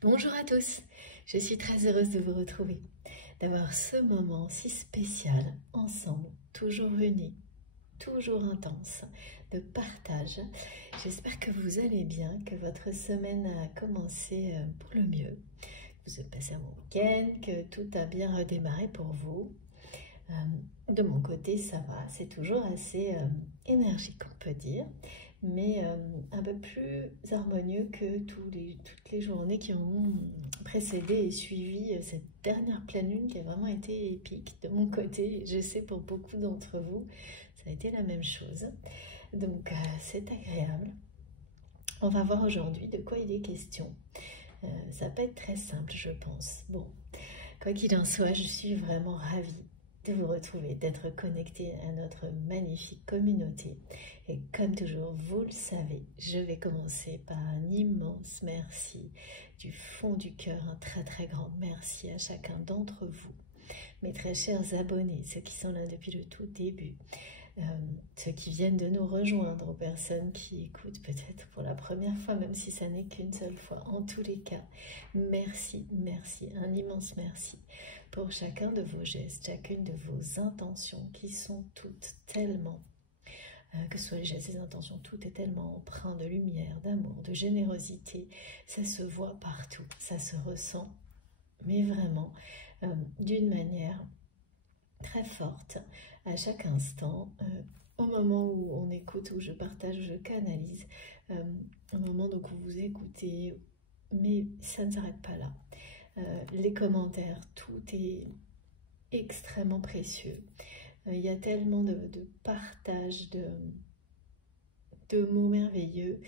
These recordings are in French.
Bonjour à tous, je suis très heureuse de vous retrouver, d'avoir ce moment si spécial ensemble, toujours unis, toujours intense, de partage. J'espère que vous allez bien, que votre semaine a commencé pour le mieux, que vous avez passé un bon week-end, que tout a bien redémarré pour vous. De mon côté, ça va, c'est toujours assez énergique, on peut dire, mais un peu plus harmonieux que toutes les journées qui ont précédé et suivi cette dernière pleine lune qui a vraiment été épique. De mon côté, je sais pour beaucoup d'entre vous, ça a été la même chose. Donc, c'est agréable. On va voir aujourd'hui de quoi il est question. Ça peut être très simple, je pense. Bon, quoi qu'il en soit, je suis vraiment ravie de vous retrouver, d'être connecté à notre magnifique communauté. Et comme toujours, vous le savez, je vais commencer par un immense merci du fond du cœur, un très très grand merci à chacun d'entre vous, mes très chers abonnés, ceux qui sont là depuis le tout début, ceux qui viennent de nous rejoindre, aux personnes qui écoutent peut-être pour la première fois, même si ça n'est qu'une seule fois. En tous les cas, merci, merci, un immense merci pour chacun de vos gestes, chacune de vos intentions qui sont toutes tellement, que ce soit les gestes, les intentions, tout est tellement empreint de lumière, d'amour, de générosité. Ça se voit partout, ça se ressent, mais vraiment d'une manière très forte à chaque instant, au moment où on écoute, où je partage, où je canalise, au moment donc où vous écoutez, mais ça ne s'arrête pas là. Les commentaires, tout est extrêmement précieux. Il y a tellement de partage, de mots merveilleux.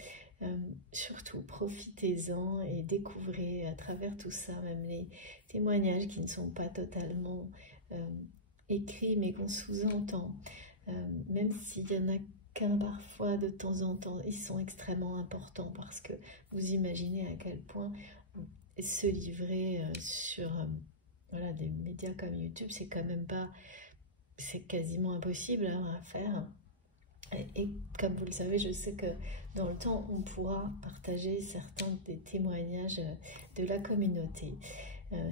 Surtout, profitez-en et découvrez à travers tout ça, même les témoignages qui ne sont pas totalement écrits, mais qu'on sous-entend. Même s'il y en a qu'un parfois, de temps en temps, ils sont extrêmement importants parce que vous imaginez à quel point se livrer sur voilà, des médias comme YouTube, c'est quand même pas, c'est quasiment impossible à faire. Et comme vous le savez, je sais que dans le temps, on pourra partager certains des témoignages de la communauté.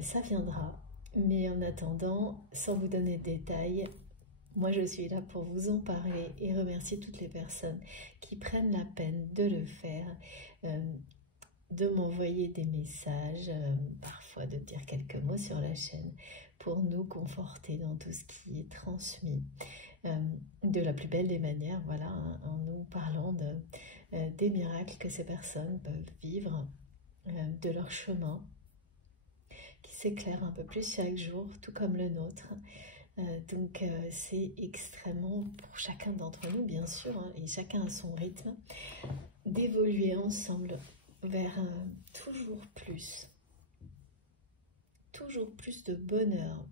Ça viendra. Mais en attendant, sans vous donner de détails, moi je suis là pour vous en parler et remercier toutes les personnes qui prennent la peine de le faire, de m'envoyer des messages, parfois de dire quelques mots sur la chaîne pour nous conforter dans tout ce qui est transmis. De la plus belle des manières, voilà, en nous parlant des miracles que ces personnes peuvent vivre, de leur chemin, qui s'éclaire un peu plus chaque jour, tout comme le nôtre. Donc c'est extrêmement, pour chacun d'entre nous, bien sûr, hein, et chacun à son rythme, d'évoluer ensemble vers toujours plus de bonheur.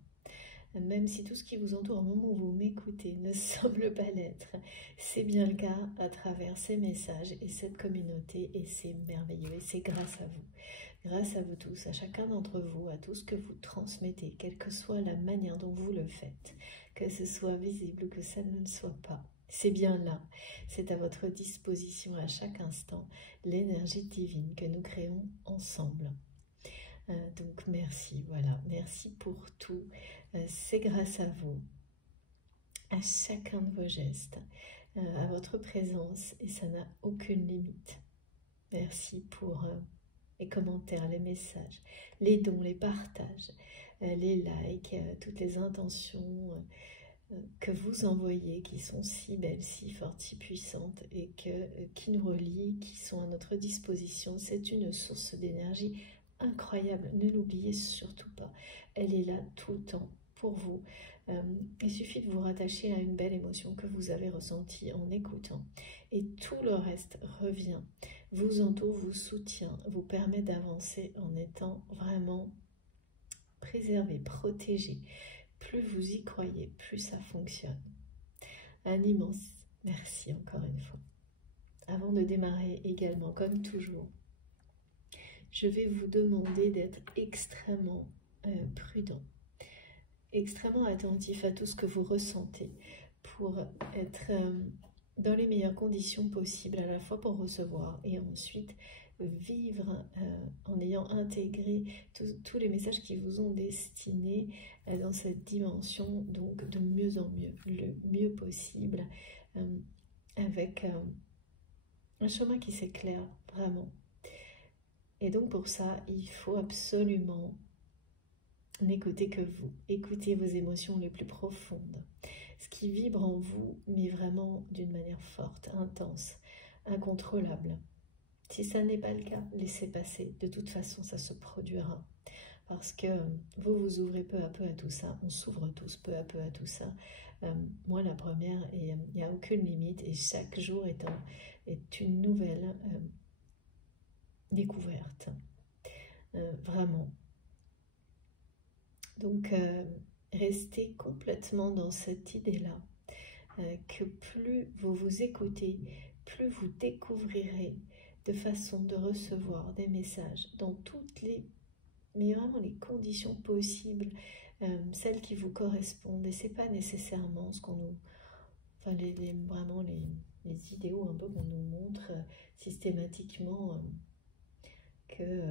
Même si tout ce qui vous entoure au moment où vous m'écoutez ne semble pas l'être, c'est bien le cas à travers ces messages et cette communauté, et c'est merveilleux, et c'est grâce à vous tous, à chacun d'entre vous, à tout ce que vous transmettez, quelle que soit la manière dont vous le faites, que ce soit visible ou que ça ne le soit pas. C'est bien là, c'est à votre disposition à chaque instant, l'énergie divine que nous créons ensemble. Donc merci, voilà, merci pour tout, c'est grâce à vous, à chacun de vos gestes, à votre présence, et ça n'a aucune limite. Merci pour les commentaires, les messages, les dons, les partages, les likes, toutes les intentions que vous envoyez, qui sont si belles, si fortes, si puissantes, et qui nous relient, qui sont à notre disposition. C'est une source d'énergie incroyable, ne l'oubliez surtout pas, elle est là tout le temps pour vous. Il suffit de vous rattacher à une belle émotion que vous avez ressentie en écoutant, et tout le reste revient, vous entoure, vous soutient, vous permet d'avancer en étant vraiment préservé, protégé. Plus vous y croyez, plus ça fonctionne. Un immense merci encore une fois. Avant de démarrer également, comme toujours, je vais vous demander d'être extrêmement prudent, extrêmement attentif à tout ce que vous ressentez pour être dans les meilleures conditions possibles, à la fois pour recevoir et ensuite vivre en ayant intégré tous les messages qui vous ont destiné dans cette dimension, donc de mieux en mieux, le mieux possible, avec un chemin qui s'éclaire vraiment. Et donc pour ça, il faut absolument n'écouter que vous, écoutez vos émotions les plus profondes, ce qui vibre en vous, mais vraiment d'une manière forte, intense, incontrôlable. Si ça n'est pas le cas, laissez passer, de toute façon ça se produira, parce que vous vous ouvrez peu à peu à tout ça, on s'ouvre tous peu à peu à tout ça, moi la première, et il n'y a aucune limite, et chaque jour est une nouvelle découverte, vraiment. Donc, restez complètement dans cette idée-là, que plus vous vous écoutez, plus vous découvrirez de façon de recevoir des messages dans toutes mais vraiment les conditions possibles, celles qui vous correspondent. Et c'est pas nécessairement ce qu'on nous, enfin vraiment les idéaux un peu qu'on nous montre systématiquement, que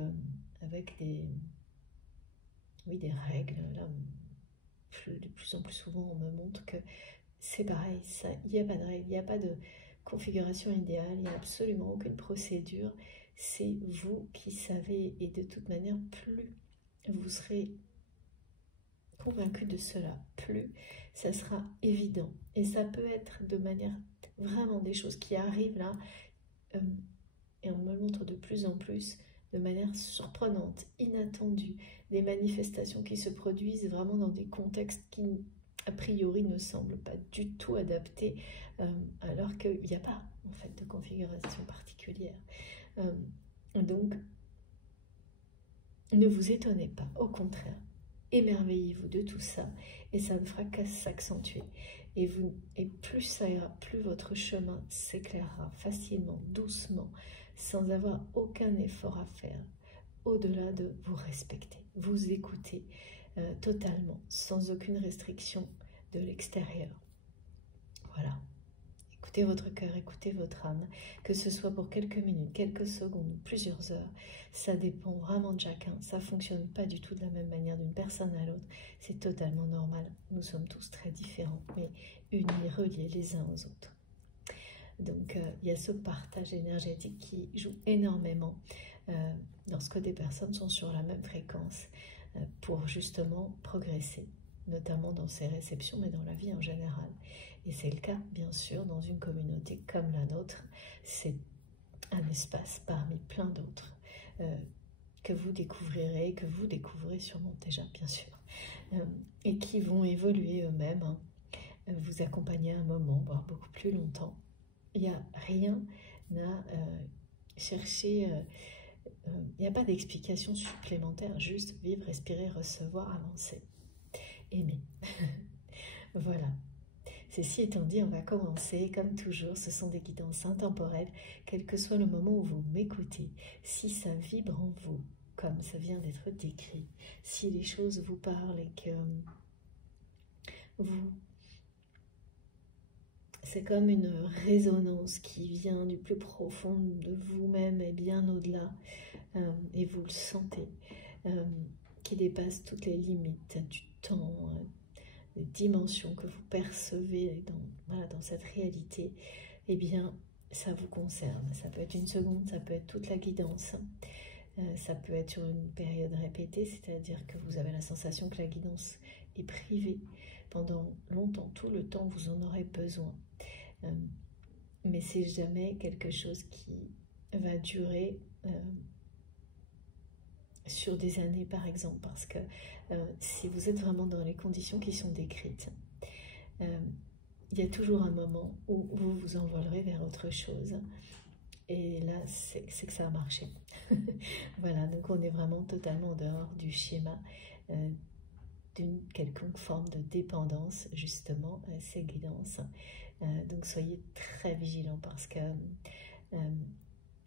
avec des règles. Là, de plus en plus souvent, on me montre que c'est pareil, il n'y a pas de règle, il n'y a pas de configuration idéale, il n'y a absolument aucune procédure. C'est vous qui savez, et de toute manière, plus vous serez convaincu de cela, plus ça sera évident. Et ça peut être de manière vraiment des choses qui arrivent là, et on me le montre de plus en plus, de manière surprenante, inattendue, des manifestations qui se produisent vraiment dans des contextes qui, a priori, ne semblent pas du tout adaptés, alors qu'il n'y a pas, en fait, de configuration particulière. Donc, ne vous étonnez pas, au contraire, émerveillez-vous de tout ça, et ça ne fera qu'à s'accentuer. Et plus ça ira, plus votre chemin s'éclairera facilement, doucement, sans avoir aucun effort à faire, au-delà de vous respecter, vous écouter totalement, sans aucune restriction de l'extérieur. Voilà. Écoutez votre cœur, écoutez votre âme, que ce soit pour quelques minutes, quelques secondes ou plusieurs heures, ça dépend vraiment de chacun, ça ne fonctionne pas du tout de la même manière d'une personne à l'autre, c'est totalement normal, nous sommes tous très différents, mais unis, reliés les uns aux autres. Donc il y a ce partage énergétique qui joue énormément lorsque des personnes sont sur la même fréquence pour justement progresser, notamment dans ces réceptions, mais dans la vie en général. Et c'est le cas, bien sûr, dans une communauté comme la nôtre. C'est un espace parmi plein d'autres que vous découvrirez, que vous découvrez sûrement déjà, bien sûr, et qui vont évoluer eux-mêmes, vous accompagner un moment, voire beaucoup plus longtemps. Il n'y a rien à chercher, il n'y a pas d'explication supplémentaire, juste vivre, respirer, recevoir, avancer, aimer. Voilà. Ceci étant dit, on va commencer, comme toujours, ce sont des guidances intemporelles, quel que soit le moment où vous m'écoutez. Si ça vibre en vous, comme ça vient d'être décrit, si les choses vous parlent et que c'est comme une résonance qui vient du plus profond de vous-même et bien au-delà, et vous le sentez, qui dépasse toutes les limites du temps, des dimensions que vous percevez dans cette réalité, eh bien, ça vous concerne. Ça peut être une seconde, ça peut être toute la guidance, ça peut être sur une période répétée, c'est-à-dire que vous avez la sensation que la guidance est privée pendant longtemps, tout le temps vous en aurez besoin. Mais c'est jamais quelque chose qui va durer sur des années par exemple, parce que si vous êtes vraiment dans les conditions qui sont décrites, il y a toujours un moment où vous vous envolerez vers autre chose, et là c'est que ça a marché. Voilà, donc on est vraiment totalement en dehors du schéma d'une quelconque forme de dépendance justement à ces guidances. Donc soyez très vigilants, parce que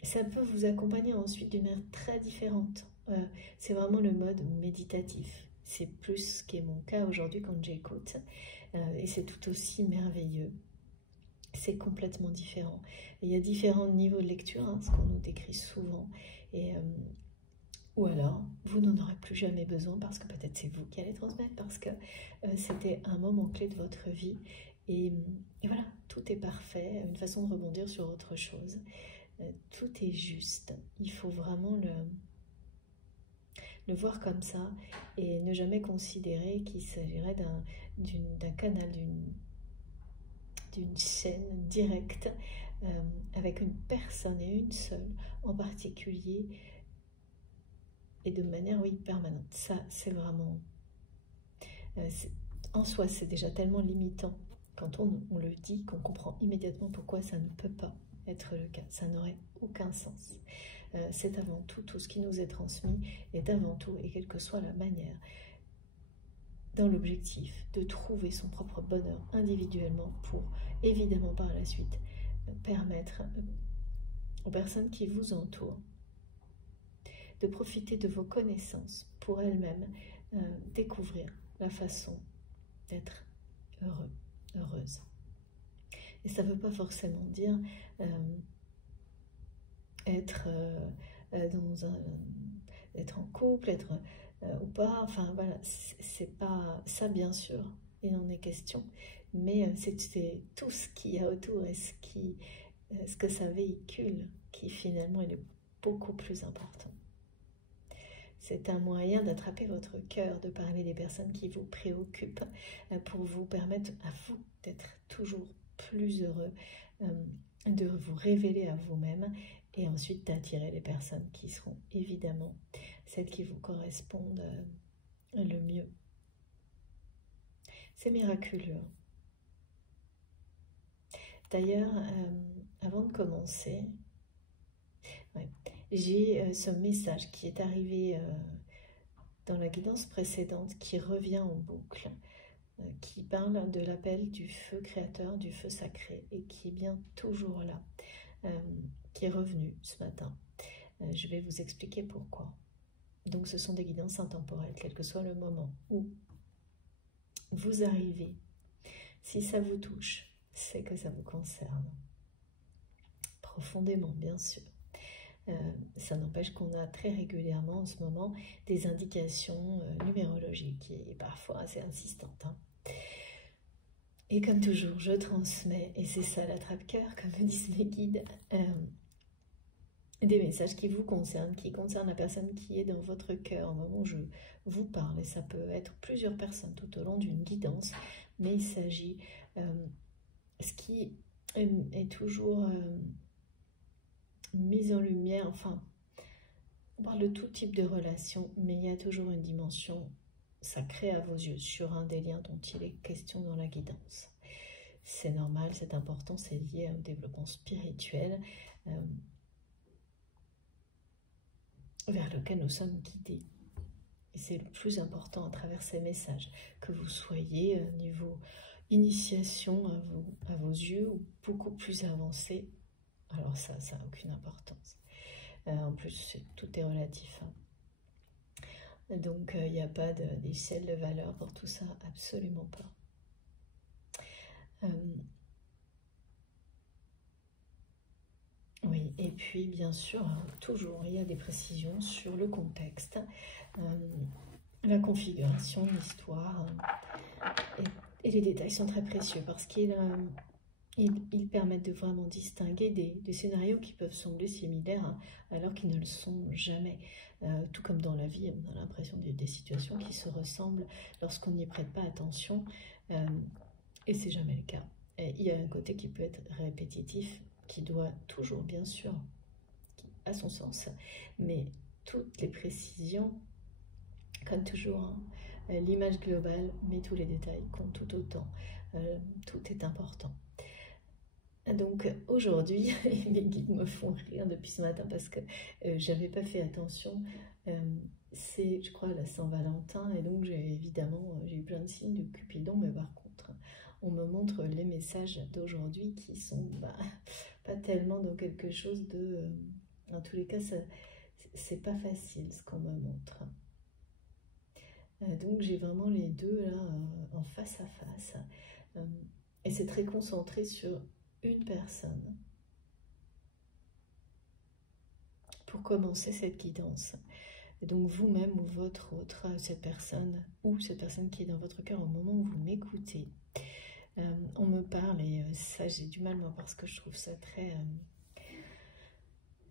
ça peut vous accompagner ensuite d'une manière très différente. C'est vraiment le mode méditatif. C'est plus ce qui est mon cas aujourd'hui quand j'écoute. Et c'est tout aussi merveilleux. C'est complètement différent. Et il y a différents niveaux de lecture, ce qu'on nous décrit souvent. Et, ou alors, vous n'en aurez plus jamais besoin parce que peut-être c'est vous qui allez transmettre, parce que c'était un moment clé de votre vie. Et voilà, tout est parfait, une façon de rebondir sur autre chose. Tout est juste. Il faut vraiment le voir comme ça et ne jamais considérer qu'il s'agirait d'un canal, d'une chaîne directe avec une personne et une seule en particulier et de manière, oui, permanente. Ça, c'est vraiment... en soi, c'est déjà tellement limitant quand on le dit qu'on comprend immédiatement pourquoi ça ne peut pas être le cas. Ça n'aurait aucun sens. C'est avant tout ce qui nous est transmis est avant tout, et quelle que soit la manière, dans l'objectif de trouver son propre bonheur individuellement pour, évidemment par la suite, permettre aux personnes qui vous entourent de profiter de vos connaissances pour elles-mêmes découvrir la façon d'être heureux, heureuse. Et ça ne veut pas forcément dire être en couple, être ou pas, enfin voilà, c'est pas ça bien sûr, il en est question, mais c'est tout ce qu'il y a autour et ce que ça véhicule qui finalement est beaucoup plus important. C'est un moyen d'attraper votre cœur, de parler des personnes qui vous préoccupent pour vous permettre à vous d'être toujours plus heureux, de vous révéler à vous-même et ensuite d'attirer les personnes qui seront évidemment celles qui vous correspondent le mieux. C'est miraculeux. D'ailleurs, avant de commencer, j'ai ce message qui est arrivé dans la guidance précédente qui revient en boucle, qui parle de l'appel du feu créateur, du feu sacré et qui est bien toujours là, qui est revenu ce matin. Je vais vous expliquer pourquoi. Donc ce sont des guidances intemporelles, quel que soit le moment où vous arrivez. Si ça vous touche, c'est que ça vous concerne. Profondément, bien sûr. Ça n'empêche qu'on a très régulièrement en ce moment des indications numérologiques et parfois assez insistantes. Et comme toujours, je transmets, et c'est ça l'attrape-cœur, comme me disent mes guides, des messages qui vous concernent, qui concernent la personne qui est dans votre cœur au moment où je vous parle. Et ça peut être plusieurs personnes tout au long d'une guidance, mais il s'agit, ce qui est toujours une mise en lumière, enfin, on parle de tout type de relation, mais il y a toujours une dimension sacrée à vos yeux sur un des liens dont il est question dans la guidance. C'est normal, c'est important, c'est lié au développement spirituel vers lequel nous sommes guidés. Et c'est le plus important à travers ces messages, que vous soyez niveau initiation à vos yeux ou beaucoup plus avancé. Alors ça n'a aucune importance. En plus, tout est relatif. Donc, il n'y a pas d'échelle de valeur pour tout ça, absolument pas. Oui, et puis, bien sûr, toujours, il y a des précisions sur le contexte, la configuration, l'histoire, et les détails sont très précieux parce qu'ils permettent de vraiment distinguer des scénarios qui peuvent sembler similaires alors qu'ils ne le sont jamais. Tout comme dans la vie, on a l'impression des situations qui se ressemblent lorsqu'on n'y prête pas attention, et c'est jamais le cas. Et il y a un côté qui peut être répétitif, qui doit toujours, bien sûr, à son sens, mais toutes les précisions, comme toujours, l'image globale, mais tous les détails comptent tout autant. Tout est important. Donc aujourd'hui, mes guides me font rire depuis ce matin parce que j'avais pas fait attention. C'est, je crois, la Saint-Valentin, et donc j'ai eu plein de signes de Cupidon, mais par contre, on me montre les messages d'aujourd'hui qui sont pas tellement dans quelque chose de... en tous les cas, c'est pas facile ce qu'on me montre. Donc j'ai vraiment les deux là en face à face. Et c'est très concentré sur une personne pour commencer cette guidance. Et donc vous-même ou votre autre, cette personne qui est dans votre cœur au moment où vous m'écoutez, on me parle, et ça j'ai du mal moi parce que je trouve ça très...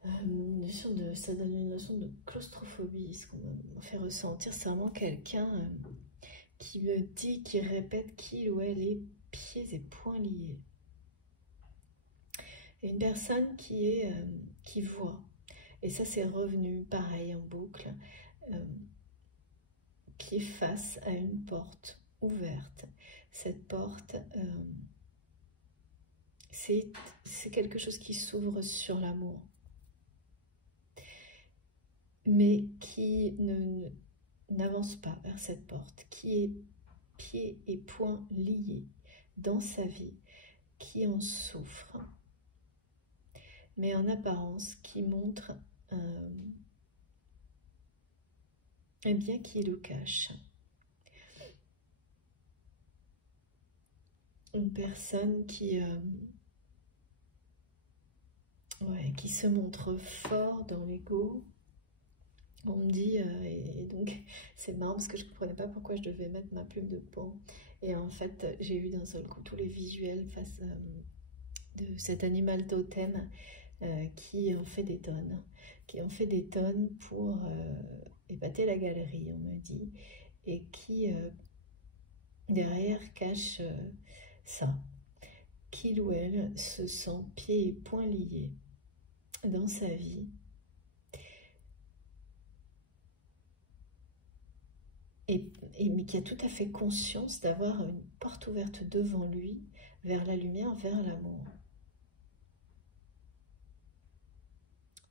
ça donne une notion de claustrophobie, ce qu'on me fait ressentir. C'est vraiment quelqu'un qui me dit, qui répète qu'il ou elle est pieds et poings liés. Et une personne qui voit, et ça c'est revenu pareil en boucle, qui est face à une porte ouverte. Cette porte, c'est quelque chose qui s'ouvre sur l'amour, mais qui n'avance pas vers cette porte, qui est pieds et poings liés dans sa vie, qui en souffre, mais en apparence qui montre un bien qui le cache. Une personne qui se montre fort dans l'ego. On me dit, et donc c'est marrant parce que je ne comprenais pas pourquoi je devais mettre ma plume de pan. Et en fait, j'ai eu d'un seul coup tous les visuels face de cet animal totem qui en fait des tonnes. Pour épater la galerie, on me dit. Et qui, derrière, cache ça. Qu'il ou elle se sent pieds et poings liés dans sa vie. Mais qui a tout à fait conscience d'avoir une porte ouverte devant lui, vers la lumière, vers l'amour.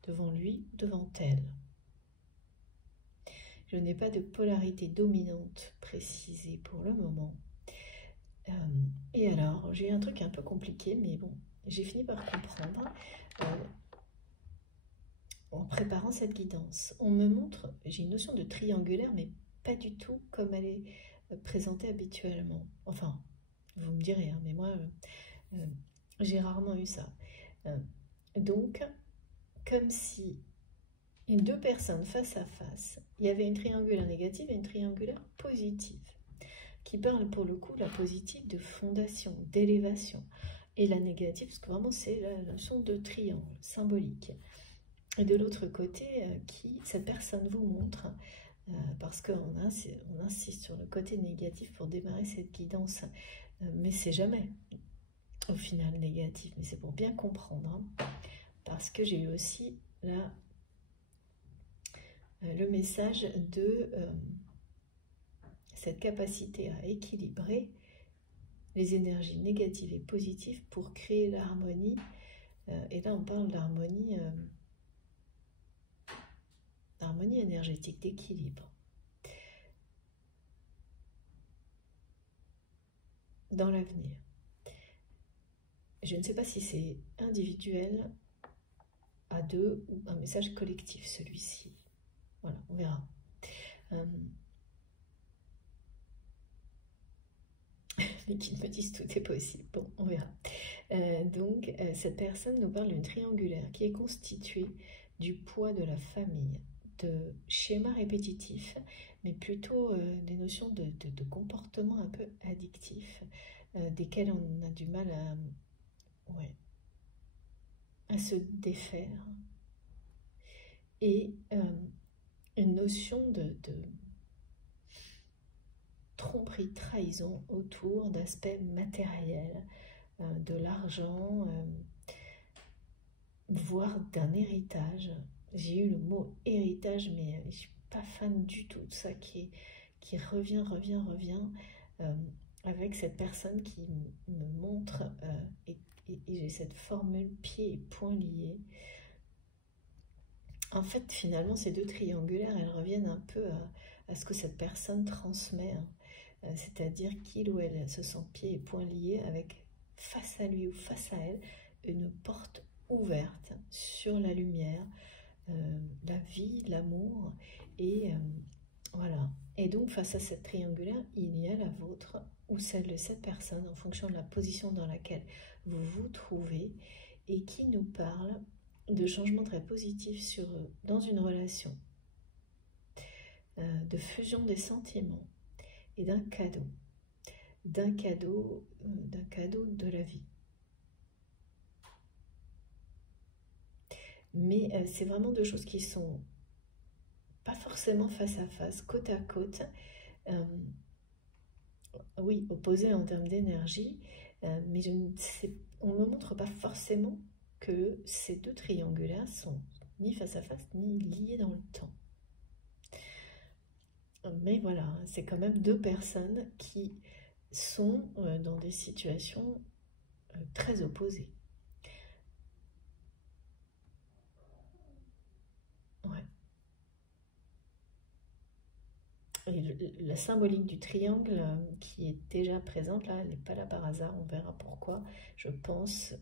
Devant lui, devant elle. Je n'ai pas de polarité dominante précisée pour le moment. Et alors, j'ai un truc un peu compliqué, mais bon, j'ai fini par comprendre en préparant cette guidance. On me montre, j'ai une notion de triangulaire, mais pas du tout comme elle est présentée habituellement. Enfin, vous me direz, hein, mais moi, j'ai rarement eu ça. Donc, comme si deux personnes face à face, il y avait une triangulaire négative et une triangulaire positive, qui parle pour le coup, la positive de fondation, d'élévation, et la négative, parce que vraiment c'est la notion de triangle symbolique. Et de l'autre côté, cette personne vous montre, parce qu'on insiste sur le côté négatif pour démarrer cette guidance, mais c'est jamais au final négatif, mais c'est pour bien comprendre, hein, parce que j'ai eu aussi là le message de cette capacité à équilibrer les énergies négatives et positives pour créer l'harmonie, et là on parle d'harmonie énergétique, d'équilibre. Dans l'avenir. Je ne sais pas si c'est individuel, à deux, ou un message collectif, celui-ci. Voilà, on verra. Les guides me disent tout est possible. Bon, on verra. Donc, cette personne nous parle d'une triangulaire qui est constituée du poids de la famille, de schémas répétitifs, mais plutôt des notions de comportement un peu addictifs, desquels on a du mal à se défaire. Et une notion de tromperie, trahison autour d'aspects matériels, de l'argent, voire d'un héritage. J'ai eu le mot héritage, mais je ne suis pas fan du tout de ça qui revient, avec cette personne qui me montre, et j'ai cette formule pieds et poings liés. En fait, finalement, ces deux triangulaires, elles reviennent un peu à ce que cette personne transmet, hein. C'est-à-dire qu'il ou elle se sent pieds et poings liés avec, face à lui ou face à elle, une porte ouverte sur la lumière, la vie, l'amour, et voilà. Et donc, face à cette triangulaire, il y a la vôtre ou celle de cette personne, en fonction de la position dans laquelle vous vous trouvez, et qui nous parle de changements très positifs dans une relation, de fusion des sentiments et d'un cadeau de la vie. Mais c'est vraiment deux choses qui sont pas forcément face à face, côte à côte, oui, opposées en termes d'énergie, mais on ne me montre pas forcément que ces deux triangles-là sont ni face à face, ni liés dans le temps. Mais voilà, c'est quand même deux personnes qui sont dans des situations très opposées. Ouais. Et la symbolique du triangle qui est déjà présente là, elle n'est pas là par hasard, on verra pourquoi. Je pense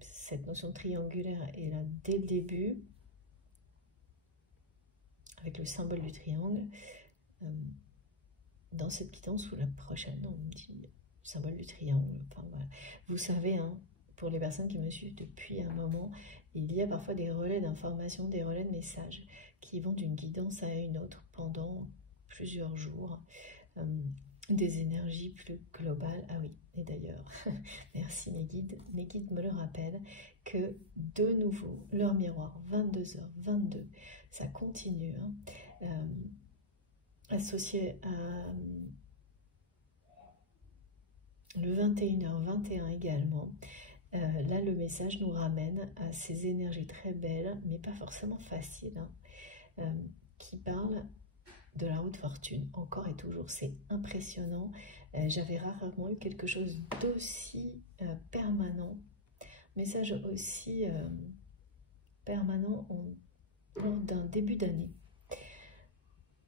cette notion triangulaire est là dès le début, avec le symbole du triangle. Dans cette guidance ou la prochaine, on me dit symbole du triangle. Enfin, voilà. Vous savez, hein, pour les personnes qui me suivent depuis un moment, il y a parfois des relais d'informations, des relais de messages qui vont d'une guidance à une autre pendant plusieurs jours. Des énergies plus globales. Ah oui, et d'ailleurs, merci mes guides me le rappellent, que de nouveau, leur miroir, 22h22, ça continue, hein, associé à le 21h21 également. Là, le message nous ramène à ces énergies très belles, mais pas forcément faciles, hein, qui parlent de la haute fortune, encore et toujours. C'est impressionnant. J'avais rarement eu quelque chose d'aussi permanent, message aussi permanent lors d'un début d'année.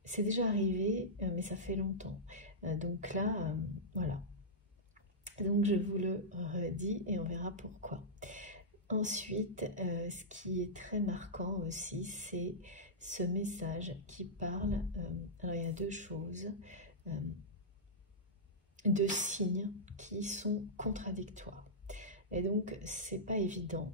C'est déjà arrivé, mais ça fait longtemps. Donc là, voilà. Donc je vous le redis et on verra pourquoi. Ensuite, ce qui est très marquant aussi, c'est ce message qui parle, alors il y a deux choses, de signes qui sont contradictoires. Et donc, c'est pas évident.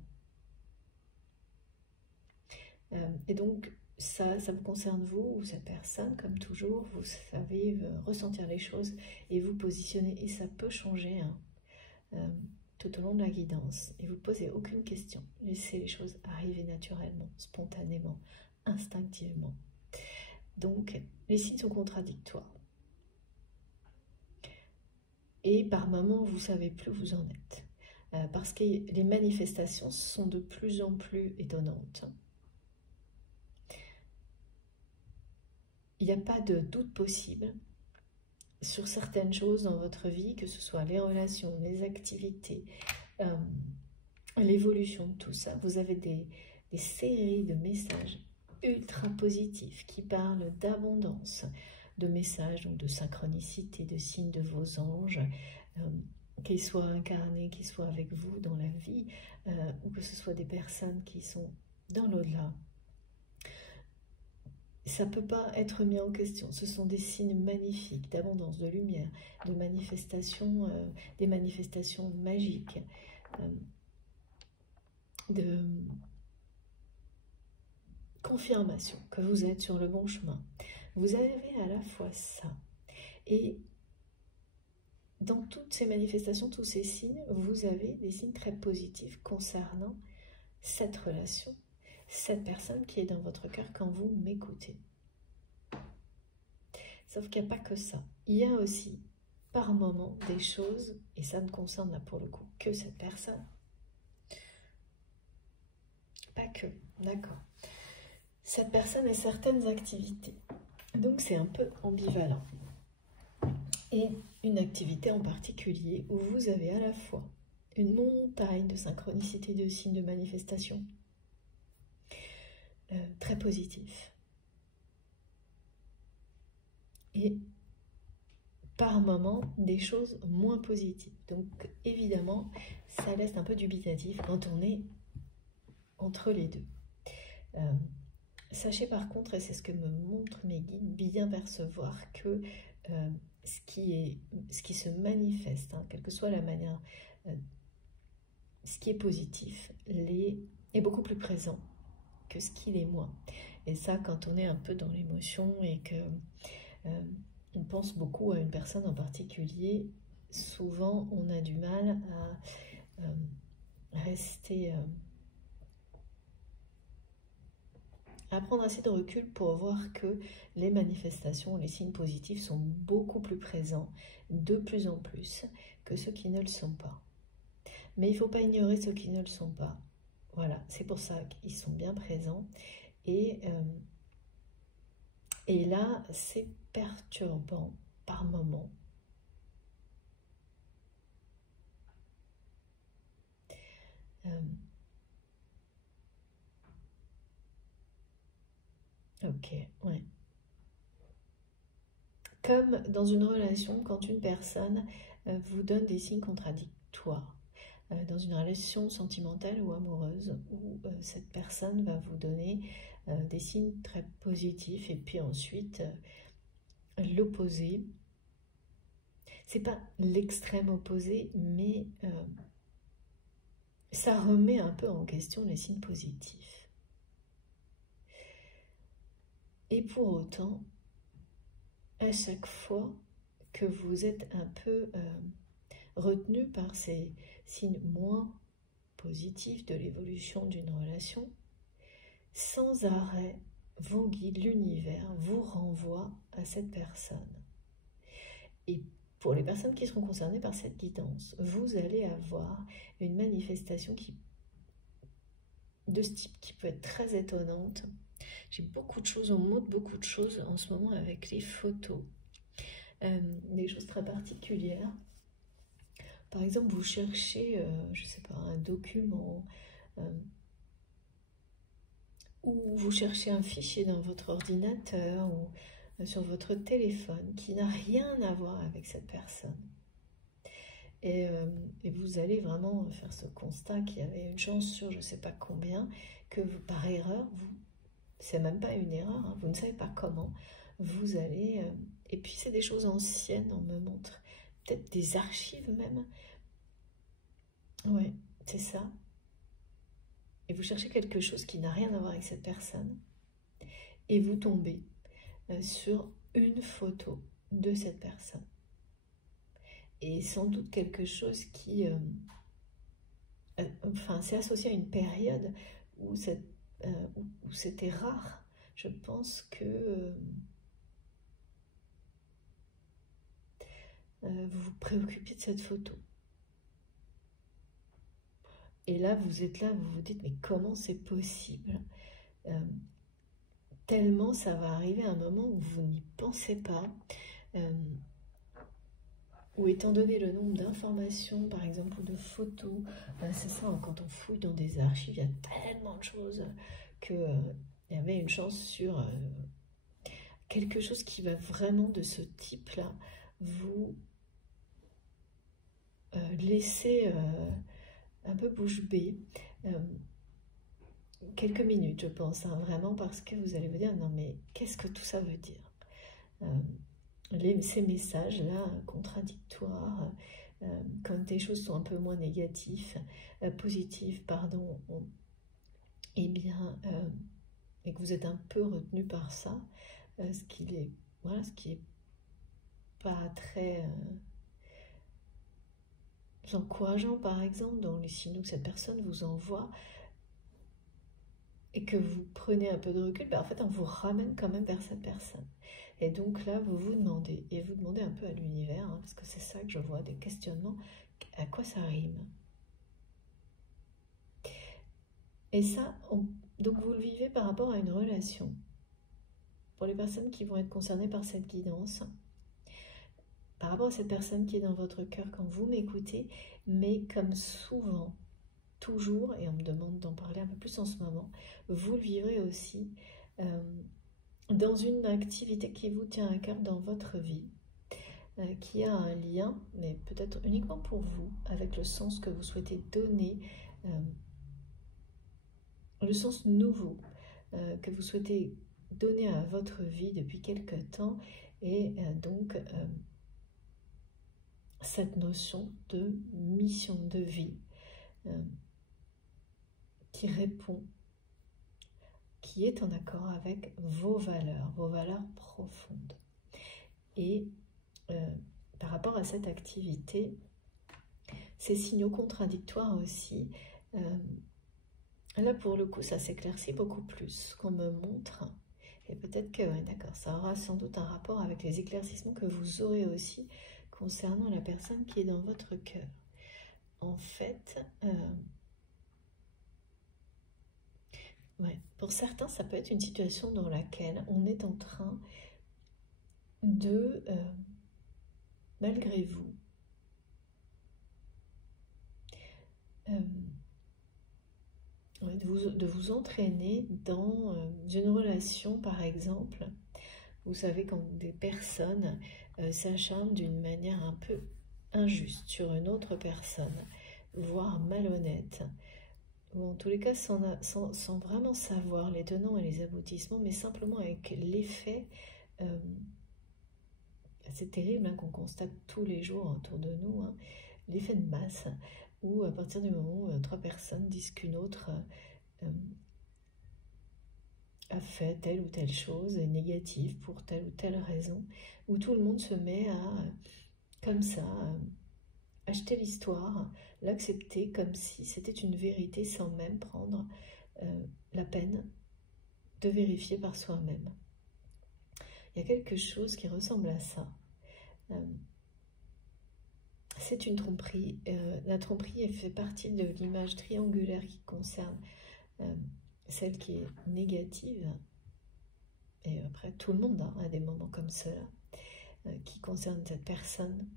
Et donc, ça vous concerne vous ou cette personne, comme toujours, vous savez ressentir les choses et vous positionner. Et ça peut changer tout au long de la guidance. Et vous ne posez aucune question. Laissez les choses arriver naturellement, spontanément, instinctivement. Donc, les signes sont contradictoires. Et par moments, vous ne savez plus où vous en êtes. Parce que les manifestations sont de plus en plus étonnantes. Il n'y a pas de doute possible sur certaines choses dans votre vie, que ce soit les relations, les activités, l'évolution de tout ça. Vous avez des séries de messages ultra positifs qui parlent d'abondance, de messages, donc de synchronicité, de signes de vos anges, qu'ils soient incarnés, qu'ils soient avec vous dans la vie, ou que ce soit des personnes qui sont dans l'au-delà. Ça ne peut pas être mis en question. Ce sont des signes magnifiques d'abondance, de lumière, de manifestation, des manifestations magiques, de confirmation que vous êtes sur le bon chemin. Vous avez à la fois ça et dans toutes ces manifestations, tous ces signes, vous avez des signes très positifs concernant cette relation, cette personne qui est dans votre cœur quand vous m'écoutez. Sauf qu'il n'y a pas que ça. Il y a aussi, par moments, des choses, et ça ne concerne là pour le coup que cette personne. Pas que, d'accord. Cette personne a certaines activités. Donc c'est un peu ambivalent. Et une activité en particulier où vous avez à la fois une montagne de synchronicité, de signes de manifestation très positifs. Et par moments, des choses moins positives. Donc évidemment, ça laisse un peu dubitatif quand on est entre les deux. Sachez par contre, et c'est ce que me montrent mes guides, bien percevoir que ce qui se manifeste, hein, quelle que soit la manière ce qui est positif est beaucoup plus présent que ce qui l'est moins. Et ça, quand on est un peu dans l'émotion et que on pense beaucoup à une personne en particulier, souvent on a du mal à rester, à prendre assez de recul pour voir que les manifestations, les signes positifs sont beaucoup plus présents, de plus en plus, que ceux qui ne le sont pas. Mais il ne faut pas ignorer ceux qui ne le sont pas. Voilà, c'est pour ça qu'ils sont bien présents. Et là, c'est perturbant par moments. Ok, ouais. Comme dans une relation, quand une personne vous donne des signes contradictoires, dans une relation sentimentale ou amoureuse, où cette personne va vous donner des signes très positifs et puis ensuite l'opposé. C'est pas l'extrême opposé, mais ça remet un peu en question les signes positifs. Et pour autant, à chaque fois que vous êtes un peu retenu par ces signes moins positifs de l'évolution d'une relation, sans arrêt, vos guides, l'univers, vous renvoie à cette personne. Et pour les personnes qui seront concernées par cette guidance, vous allez avoir une manifestation de ce type qui peut être très étonnante. J'ai beaucoup de choses, on montre beaucoup de choses en ce moment avec les photos, des choses très particulières. Par exemple, vous cherchez, je ne sais pas, un document, ou vous cherchez un fichier dans votre ordinateur ou sur votre téléphone qui n'a rien à voir avec cette personne. Et vous allez vraiment faire ce constat qu'il y avait une chance sur je ne sais pas combien, que vous, par erreur, c'est même pas une erreur, hein, vous ne savez pas comment, vous allez... et puis c'est des choses anciennes, on me montre, peut-être des archives même. Oui, c'est ça. Et vous cherchez quelque chose qui n'a rien à voir avec cette personne, et vous tombez sur une photo de cette personne. Et sans doute quelque chose qui... enfin, c'est associé à une période où c'était rare. Je pense que vous vous préoccupiez de cette photo. Et là, vous êtes là, vous vous dites, mais comment c'est possible? Tellement ça va arriver à un moment où vous n'y pensez pas, où étant donné le nombre d'informations, par exemple, ou de photos, c'est ça, hein, quand on fouille dans des archives, il y a tellement de choses qu'il y avait une chance sur quelque chose qui va vraiment de ce type-là vous laisser un peu bouche bée. Quelques minutes, je pense, hein, vraiment, parce que vous allez vous dire, non mais qu'est-ce que tout ça veut dire? Ces messages-là contradictoires, quand des choses sont un peu moins positives, pardon, eh bien, et que vous êtes un peu retenu par ça, ce qui est pas très encourageant, par exemple, dans les signaux que cette personne vous envoie, et que vous prenez un peu de recul, ben en fait, on vous ramène quand même vers cette personne. Et donc là, vous vous demandez, et vous demandez un peu à l'univers, hein, parce que c'est ça que je vois, des questionnements, à quoi ça rime? Et ça, donc vous le vivez par rapport à une relation. Pour les personnes qui vont être concernées par cette guidance, par rapport à cette personne qui est dans votre cœur quand vous m'écoutez, mais comme souvent, toujours, et on me demande d'en parler un peu plus en ce moment, vous le vivrez aussi dans une activité qui vous tient à cœur dans votre vie, qui a un lien, mais peut-être uniquement pour vous, avec le sens que vous souhaitez donner, le sens nouveau que vous souhaitez donner à votre vie depuis quelque temps, et donc cette notion de mission de vie, qui répond, qui est en accord avec vos valeurs profondes. Et par rapport à cette activité, ces signaux contradictoires aussi, là pour le coup ça s'éclaircit beaucoup plus, ce qu'on me montre. Et peut-être que, oui, d'accord, ça aura sans doute un rapport avec les éclaircissements que vous aurez aussi concernant la personne qui est dans votre cœur. En fait, ouais, pour certains, ça peut être une situation dans laquelle on est en train de, malgré vous, de vous entraîner dans une relation, par exemple. Vous savez, quand des personnes s'acharnent d'une manière un peu injuste sur une autre personne, voire malhonnête, ou en tous les cas sans vraiment savoir les tenants et les aboutissements, mais simplement avec l'effet, c'est terrible hein, qu'on constate tous les jours autour de nous, hein, l'effet de masse, où à partir du moment où trois personnes disent qu'une autre a fait telle ou telle chose, est négative pour telle ou telle raison, où tout le monde se met à, comme ça, acheter l'histoire, l'accepter comme si c'était une vérité sans même prendre la peine de vérifier par soi-même. Il y a quelque chose qui ressemble à ça. C'est une tromperie. La tromperie elle fait partie de l'image triangulaire qui concerne celle qui est négative. Et après, tout le monde a des moments comme cela qui concernent cette personne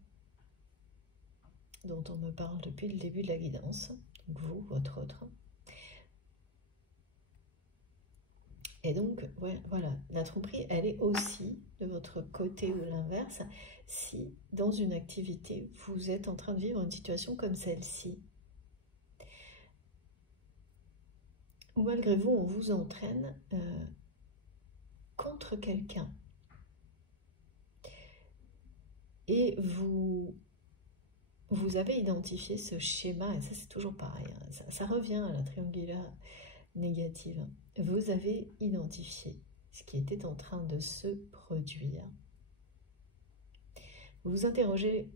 dont on me parle depuis le début de la guidance, donc vous, votre autre. Et donc, ouais, voilà, la tromperie, elle est aussi de votre côté ou l'inverse, si dans une activité, vous êtes en train de vivre une situation comme celle-ci, où malgré vous, on vous entraîne contre quelqu'un. Et vous avez identifié ce schéma, et ça c'est toujours pareil, hein, ça revient à la triangulaire négative. Vous avez identifié ce qui était en train de se produire. Vous vous interrogez,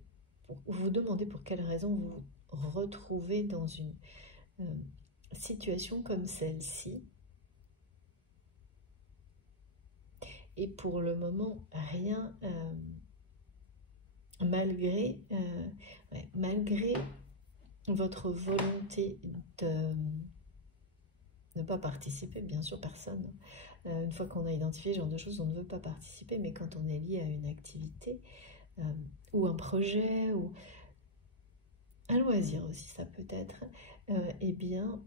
vous vous demandez pour quelle raison vous vous retrouvez dans une situation comme celle-ci. Et pour le moment, rien, malgré votre volonté de ne pas participer, bien sûr, personne. Une fois qu'on a identifié ce genre de choses, on ne veut pas participer, mais quand on est lié à une activité, ou un projet, ou un loisir aussi, ça peut être, eh bien,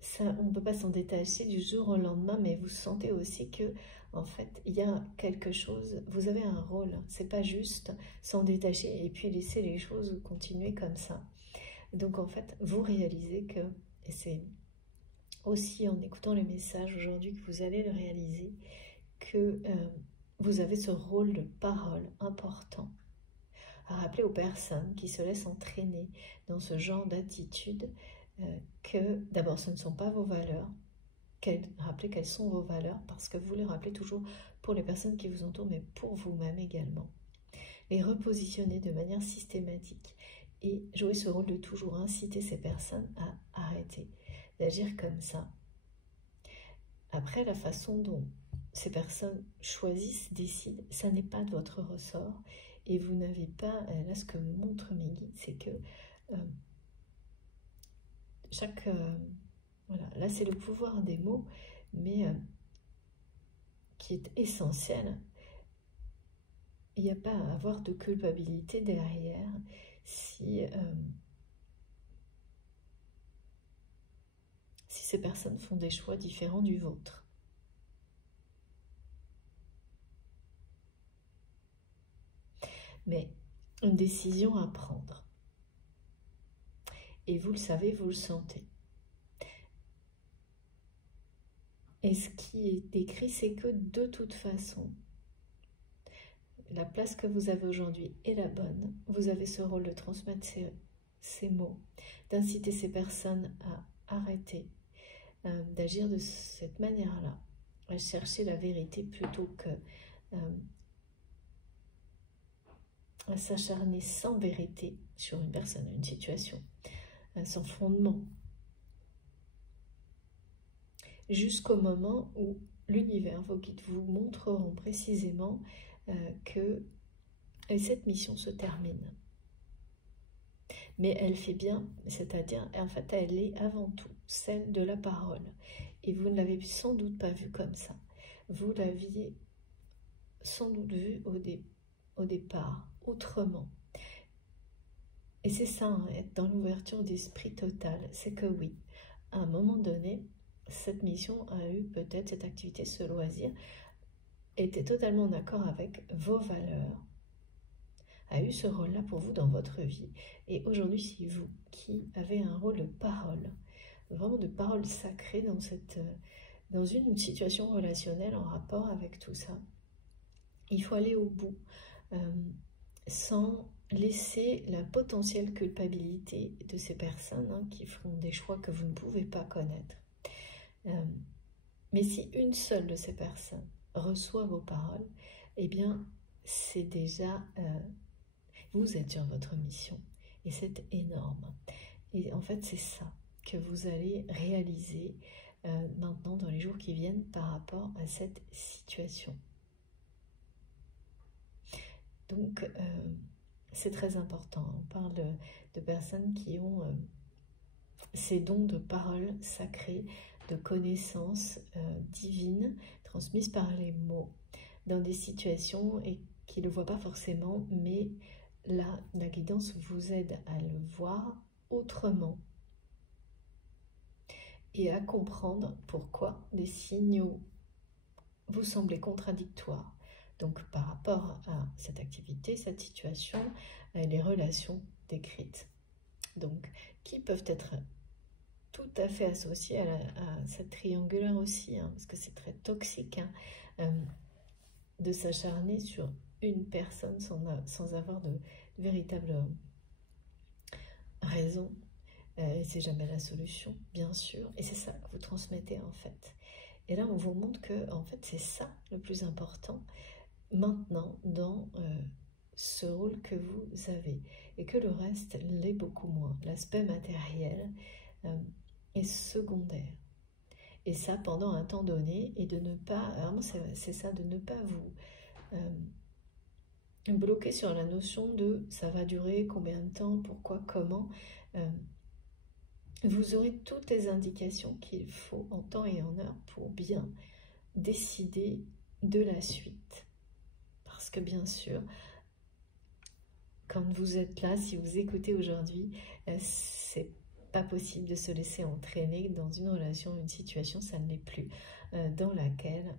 ça, on ne peut pas s'en détacher du jour au lendemain, mais vous sentez aussi que, en fait, il y a quelque chose, vous avez un rôle, c'est pas juste s'en détacher et puis laisser les choses continuer comme ça. Donc, en fait, vous réalisez que, et c'est aussi en écoutant les messages aujourd'hui que vous allez le réaliser, que vous avez ce rôle de parole important à rappeler aux personnes qui se laissent entraîner dans ce genre d'attitude que d'abord ce ne sont pas vos valeurs, rappelez quelles sont vos valeurs parce que vous les rappelez toujours pour les personnes qui vous entourent mais pour vous-même également. Les repositionner de manière systématique et jouer ce rôle de toujours inciter ces personnes à arrêter d'agir comme ça. Après, la façon dont ces personnes choisissent, décident, ça n'est pas de votre ressort et vous n'avez pas, là ce que montrent mes guides, c'est que voilà, là c'est le pouvoir des mots, mais qui est essentiel. Il n'y a pas à avoir de culpabilité derrière si ces personnes font des choix différents du vôtre. Mais une décision à prendre. Et vous le savez, vous le sentez. Et ce qui est écrit, c'est que de toute façon, la place que vous avez aujourd'hui est la bonne. Vous avez ce rôle de transmettre ces mots, d'inciter ces personnes à arrêter d'agir de cette manière-là, à chercher la vérité plutôt que à s'acharner sans vérité sur une personne, une situation, sans fondement. Jusqu'au moment où l'univers, vos guides vous montreront précisément que cette mission se termine. Mais elle fait bien, c'est-à-dire, en fait, elle est avant tout celle de la parole. Et vous ne l'avez sans doute pas vue comme ça. Vous l'aviez sans doute vue au départ, autrement. Et c'est ça, hein, être dans l'ouverture d'esprit totale. C'est que oui, à un moment donné, cette mission a eu peut-être, cette activité, ce loisir, était totalement en accord avec vos valeurs, a eu ce rôle-là pour vous dans votre vie. Et aujourd'hui, c'est vous qui avez un rôle de parole, vraiment de parole sacrée dans une situation relationnelle en rapport avec tout ça. Il faut aller au bout, sans laisser la potentielle culpabilité de ces personnes qui feront des choix que vous ne pouvez pas connaître. Mais si une seule de ces personnes reçoit vos paroles, eh bien, c'est déjà... vous êtes sur votre mission. Et c'est énorme. Et en fait, c'est ça que vous allez réaliser maintenant dans les jours qui viennent par rapport à cette situation. Donc, c'est très important. On parle de personnes qui ont ces dons de parole sacrée, de connaissances divines transmises par les mots dans des situations et qui ne le voient pas forcément, mais la guidance vous aide à le voir autrement et à comprendre pourquoi des signaux vous semblent contradictoires. Donc par rapport à cette activité, cette situation, les relations décrites. Donc qui peuvent être tout à fait associées à cette triangulaire aussi, parce que c'est très toxique de s'acharner sur une personne sans avoir de véritable raison. C'est jamais la solution, bien sûr, et c'est ça que vous transmettez en fait. Et là, on vous montre que en fait, c'est ça le plus important maintenant dans ce rôle que vous avez, et que le reste l'est beaucoup moins. L'aspect matériel est secondaire. Et ça pendant un temps donné, et de ne pas, vraiment c'est ça, de ne pas vous bloquer sur la notion de ça va durer, combien de temps, pourquoi, comment. Vous aurez toutes les indications qu'il faut en temps et en heure pour bien décider de la suite. Parce que bien sûr, quand vous êtes là, si vous écoutez aujourd'hui, c'est pas possible de se laisser entraîner dans une relation, une situation, ça ne l'est plus, dans laquelle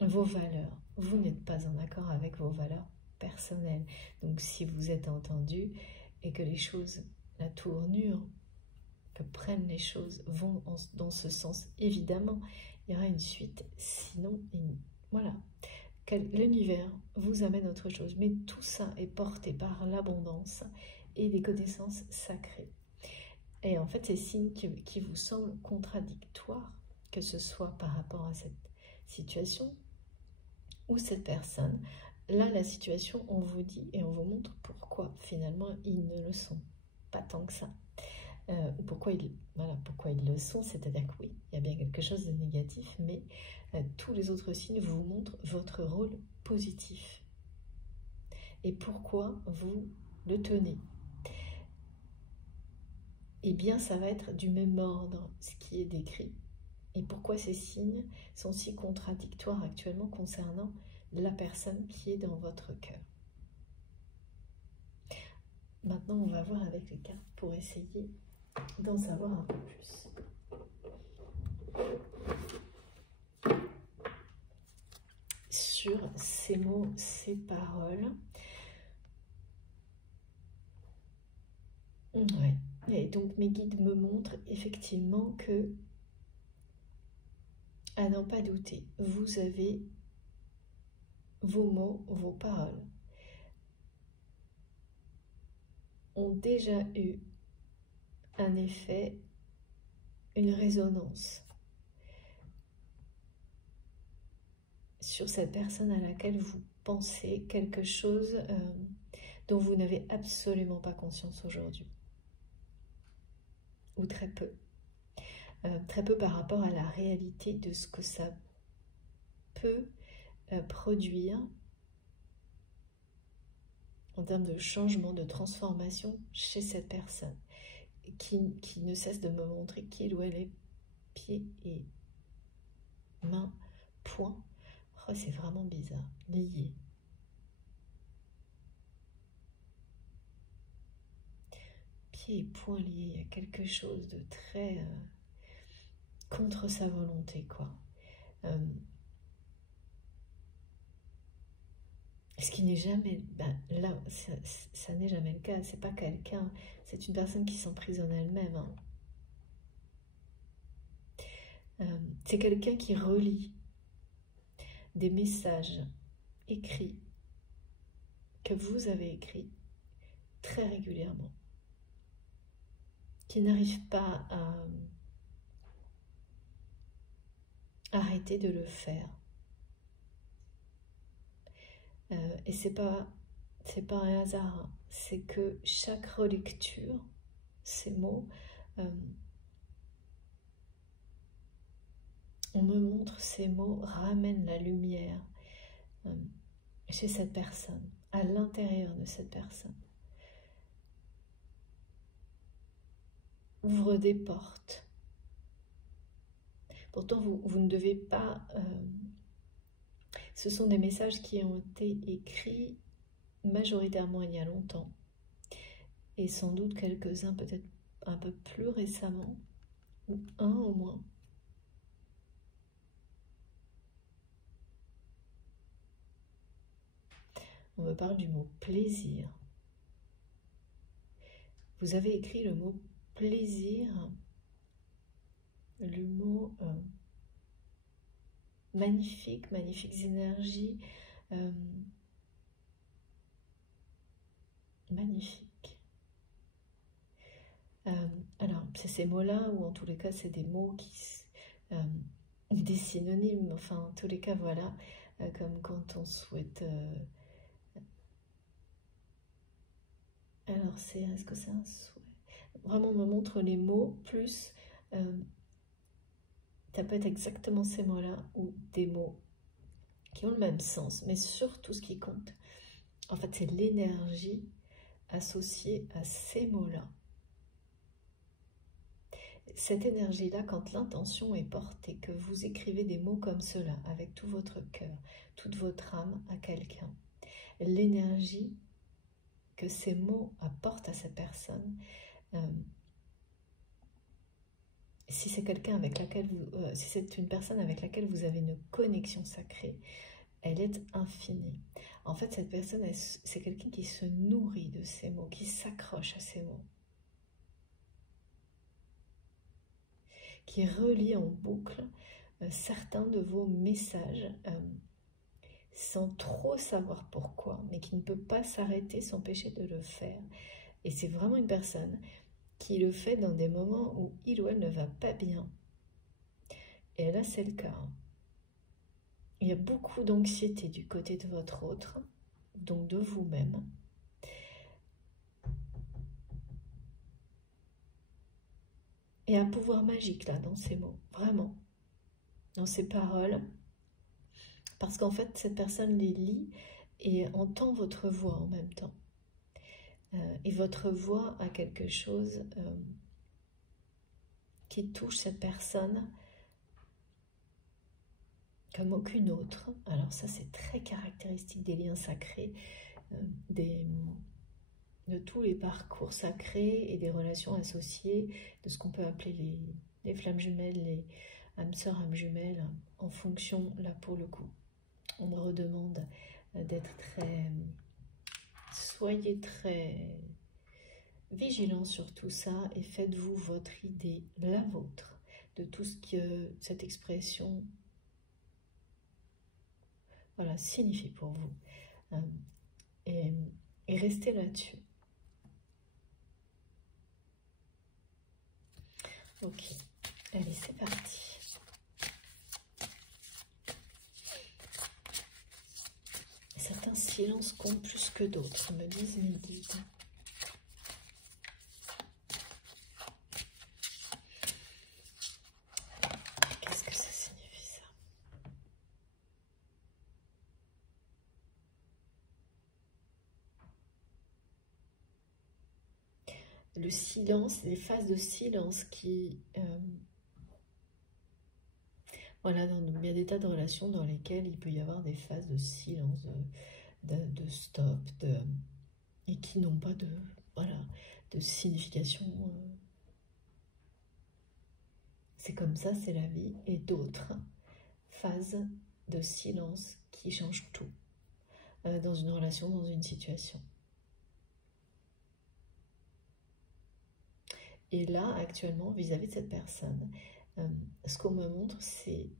vos valeurs, vous n'êtes pas en accord avec vos valeurs personnelles. Donc si vous êtes entendu et que les choses, la tournure que prennent les choses vont dans ce sens, évidemment, il y aura une suite, sinon, voilà. L'univers vous amène autre chose, mais tout ça est porté par l'abondance et des connaissances sacrées. Et en fait, ces signes qui vous semblent contradictoires, que ce soit par rapport à cette situation ou cette personne, là, la situation, on vous dit et on vous montre pourquoi finalement ils ne le sont pas tant que ça. Pourquoi ils le sont, c'est-à-dire que oui, il y a bien quelque chose de négatif, mais tous les autres signes vous montrent votre rôle positif et pourquoi vous le tenez. Eh bien, ça va être du même ordre, ce qui est décrit, et pourquoi ces signes sont si contradictoires actuellement concernant la personne qui est dans votre cœur. Maintenant, on va voir avec les cartes pour essayer d'en savoir un peu plus. Sur ces mots, ces paroles. Ouais. Et donc mes guides me montrent effectivement que, à n'en pas douter, vous avez vos mots, vos paroles ont déjà eu un effet, une résonance sur cette personne à laquelle vous pensez, quelque chose dont vous n'avez absolument pas conscience aujourd'hui, ou très peu. Très peu par rapport à la réalité de ce que ça peut produire en termes de changement, de transformation chez cette personne qui ne cesse de me montrer qu'il ou elle est pieds et mains, poings. Oh, c'est vraiment bizarre, lié. Pieds et poings liés, il y a quelque chose de très contre sa volonté, quoi. Ce qui n'est jamais, là, ça n'est jamais le cas. C'est pas quelqu'un, c'est une personne qui s'emprisonne elle-même. C'est quelqu'un qui relie des messages écrits que vous avez écrits très régulièrement, qui n'arrive pas à arrêter de le faire. Et c'est pas un hasard, c'est que chaque relecture, ces mots, on me montre ces mots ramènent la lumière chez cette personne, à l'intérieur de cette personne. Ouvre des portes. Pourtant, vous ne devez pas... ce sont des messages qui ont été écrits majoritairement il y a longtemps. Et sans doute quelques-uns peut-être un peu plus récemment, ou un au moins. On me parle du mot plaisir. Vous avez écrit le mot plaisir, le mot magnifique, magnifiques énergies, magnifique. Alors, c'est ces mots-là, ou en tous les cas, c'est des mots qui... des synonymes, enfin, en tous les cas, voilà, comme quand on souhaite... alors, est-ce que c'est un souhait? Vraiment, on me montre les mots, plus... ça peut être exactement ces mots-là, ou des mots qui ont le même sens, mais surtout ce qui compte, en fait, c'est l'énergie associée à ces mots-là. Cette énergie-là, quand l'intention est portée, que vous écrivez des mots comme cela, avec tout votre cœur, toute votre âme à quelqu'un, l'énergie que ces mots apportent à cette personne, si c'est quelqu'un avec laquelle si c'est une personne avec laquelle vous avez une connexion sacrée, elle est infinie. En fait, cette personne, c'est quelqu'un qui se nourrit de ces mots, qui s'accroche à ces mots, qui relie en boucle certains de vos messages sans trop savoir pourquoi, mais qui ne peut pas s'arrêter, s'empêcher de le faire. Et c'est vraiment une personne qui le fait dans des moments où il ou elle ne va pas bien. Et là, c'est le cas. Il y a beaucoup d'anxiété du côté de votre autre, donc de vous-même. Et un pouvoir magique là, dans ces mots, vraiment, dans ces paroles, parce qu'en fait, cette personne les lit et entend votre voix en même temps. Et votre voix a quelque chose qui touche cette personne comme aucune autre. Alors ça, c'est très caractéristique des liens sacrés, de tous les parcours sacrés et des relations associées, de ce qu'on peut appeler les flammes jumelles, les âmes sœurs, âmes jumelles, en fonction, là pour le coup, on me redemande d'être très... Soyez très vigilants sur tout ça et faites-vous votre idée, la vôtre, de tout ce que cette expression voilà, signifie pour vous. Et restez là-dessus. Ok, allez, c'est parti. Certains silences comptent plus que d'autres, me disent mes guides. Qu'est-ce que ça signifie, ça? Le silence, les phases de silence qui... voilà, il y a des tas de relations dans lesquelles il peut y avoir des phases de silence, de stop, et qui n'ont pas de, voilà, de signification. C'est comme ça, c'est la vie. Et d'autres phases de silence qui changent tout dans une relation, dans une situation. Et là, actuellement, vis-à-vis de cette personne, ce qu'on me montre, c'est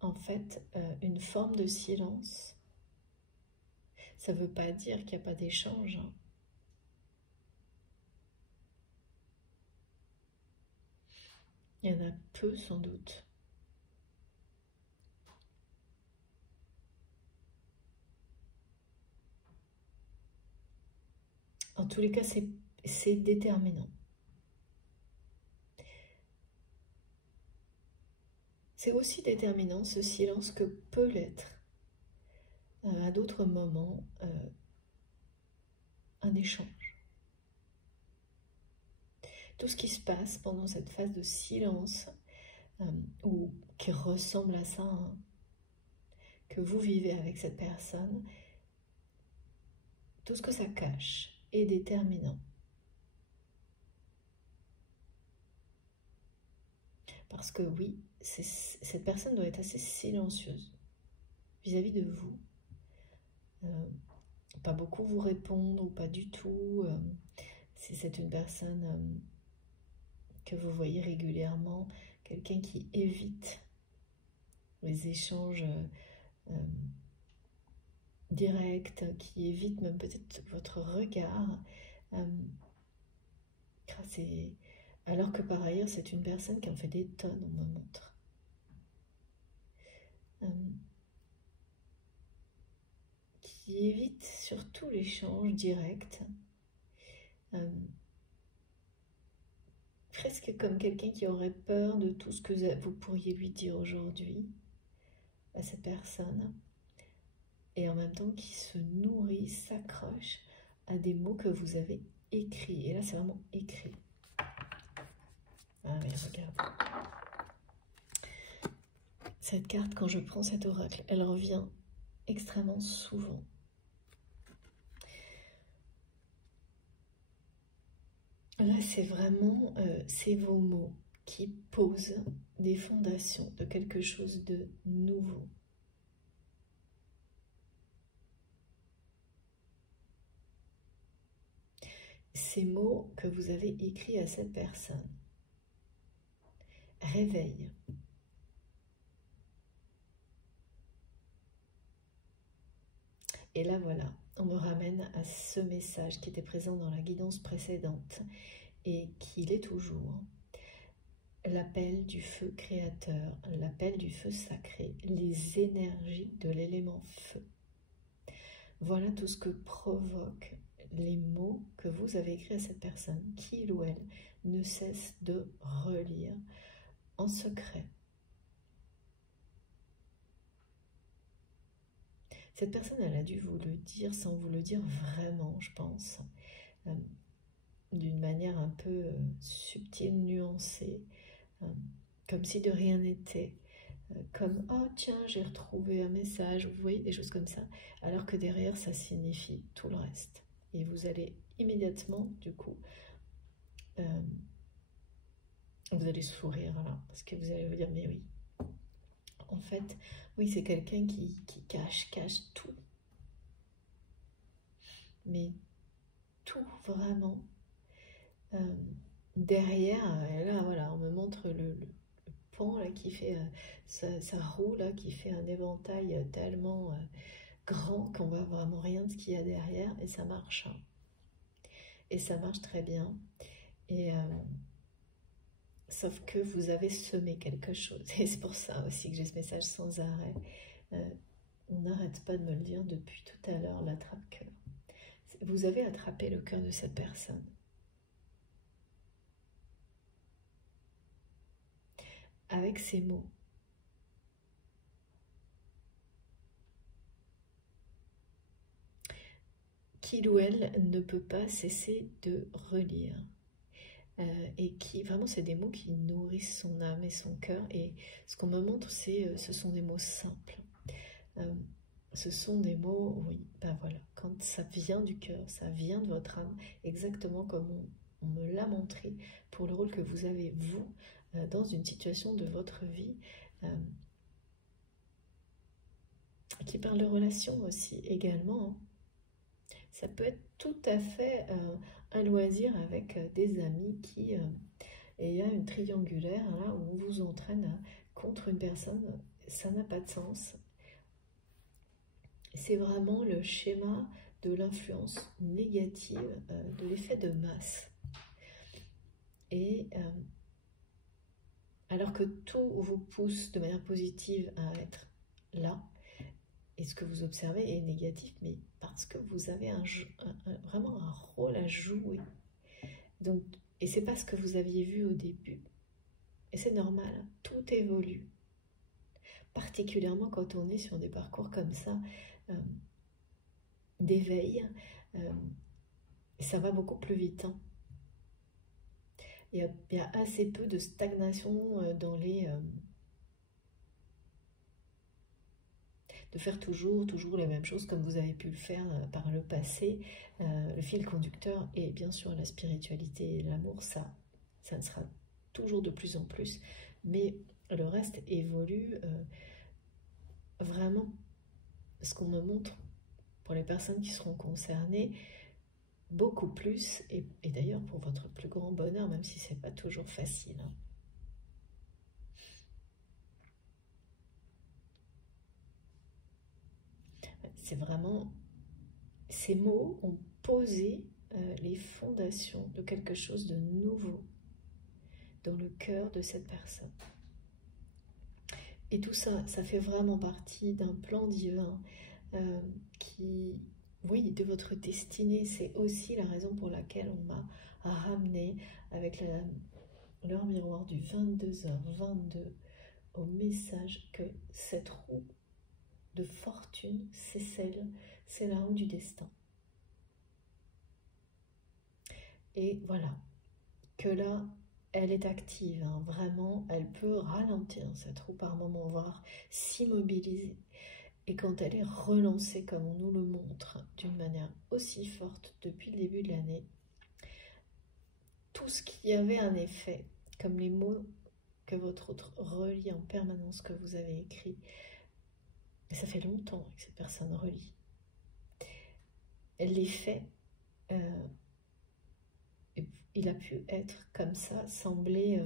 en fait une forme de silence. Ça ne veut pas dire qu'il n'y a pas d'échange. Hein. Il y en a peu, sans doute. En tous les cas, c'est déterminant. C'est aussi déterminant, ce silence, que peut l'être, à d'autres moments, un échange. Tout ce qui se passe pendant cette phase de silence, ou qui ressemble à ça, hein, que vous vivez avec cette personne, tout ce que ça cache est déterminant. Parce que oui, cette personne doit être assez silencieuse vis-à-vis de vous. Pas beaucoup vous répondre ou pas du tout. Si c'est une personne que vous voyez régulièrement, quelqu'un qui évite les échanges directs, qui évite même peut-être votre regard, alors que par ailleurs c'est une personne qui en fait des tonnes, on me montre. Qui évite surtout l'échange direct, presque comme quelqu'un qui aurait peur de tout ce que vous pourriez lui dire aujourd'hui à cette personne, et en même temps qui se nourrit, s'accroche à des mots que vous avez écrits. Et là, c'est vraiment écrit. Ah mais regarde. Cette carte, quand je prends cet oracle, elle revient extrêmement souvent. Là, c'est vraiment, c'est vos mots qui posent des fondations de quelque chose de nouveau. Ces mots que vous avez écrits à cette personne réveillent. Et là, voilà, on me ramène à ce message qui était présent dans la guidance précédente et qui l'est toujours. L'appel du feu créateur, l'appel du feu sacré, les énergies de l'élément feu. Voilà tout ce que provoquent les mots que vous avez écrits à cette personne, qu'il ou elle ne cesse de relire en secret. Cette personne, elle a dû vous le dire sans vous le dire vraiment, je pense, d'une manière un peu subtile, nuancée, comme si de rien n'était, comme « Oh tiens, j'ai retrouvé un message », vous voyez, des choses comme ça, alors que derrière, ça signifie tout le reste. Et vous allez immédiatement, du coup, vous allez sourire, là, parce que vous allez vous dire « Mais oui, en fait, oui, c'est quelqu'un qui cache tout. » Mais tout, vraiment. Derrière, là, voilà, on me montre le pan là, là, qui fait sa roue là, qui fait un éventail tellement grand qu'on voit vraiment rien de ce qu'il y a derrière, et ça marche. Hein. Et ça marche très bien. Et sauf que vous avez semé quelque chose. Et c'est pour ça aussi que j'ai ce message sans arrêt. On n'arrête pas de me le dire depuis tout à l'heure, l'attrape-cœur. Vous avez attrapé le cœur de cette personne. Avec ces mots. Qu'il ou elle ne peut pas cesser de relire. Et qui, vraiment, c'est des mots qui nourrissent son âme et son cœur. Et ce qu'on me montre, ce sont des mots simples. Ce sont des mots, oui, ben voilà, quand ça vient du cœur, ça vient de votre âme, exactement comme on me l'a montré pour le rôle que vous avez, vous, dans une situation de votre vie, qui parle de relations aussi, également. Hein. Ça peut être tout à fait un loisir avec des amis qui... et il y a une triangulaire, là, où on vous entraîne contre une personne, ça n'a pas de sens. C'est vraiment le schéma de l'influence négative, de l'effet de masse. Et alors que tout vous pousse de manière positive à être là, et ce que vous observez est négatif, mais parce que vous avez vraiment un rôle à jouer. Donc, et c'est pas ce que vous aviez vu au début. Et c'est normal, tout évolue. Particulièrement quand on est sur des parcours comme ça, d'éveil, ça va beaucoup plus vite. Hein. Il y a assez peu de stagnation dans les... de faire toujours les mêmes choses comme vous avez pu le faire par le passé. Le fil conducteur est bien sûr la spiritualité et l'amour, ça ne sera toujours de plus en plus, mais le reste évolue vraiment. Ce qu'on me montre pour les personnes qui seront concernées, beaucoup plus, et d'ailleurs pour votre plus grand bonheur, même si c'est pas toujours facile. Hein. C'est vraiment, ces mots ont posé les fondations de quelque chose de nouveau dans le cœur de cette personne. Et tout ça, ça fait vraiment partie d'un plan divin qui, oui, de votre destinée. C'est aussi la raison pour laquelle on m'a ramené avec l'heure miroir du 22h22 au message que cette roue de fortune, c'est la roue du destin. Et voilà, que là, elle est active, hein, vraiment, elle peut ralentir cette roue par moment, voire s'immobiliser. Et quand elle est relancée, comme on nous le montre, d'une manière aussi forte depuis le début de l'année, tout ce qui avait un effet, comme les mots que votre autre relit en permanence, que vous avez écrit, et ça fait longtemps que cette personne relit, l'effet, il a pu être comme ça, sembler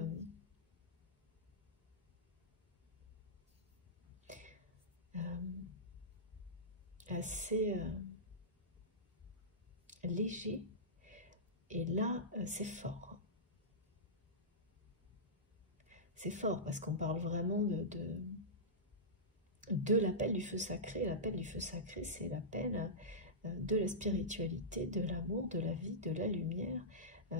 assez léger, et là c'est fort. C'est fort parce qu'on parle vraiment de l'appel du feu sacré. L'appel du feu sacré, c'est l'appel de la spiritualité, de l'amour, de la vie, de la lumière.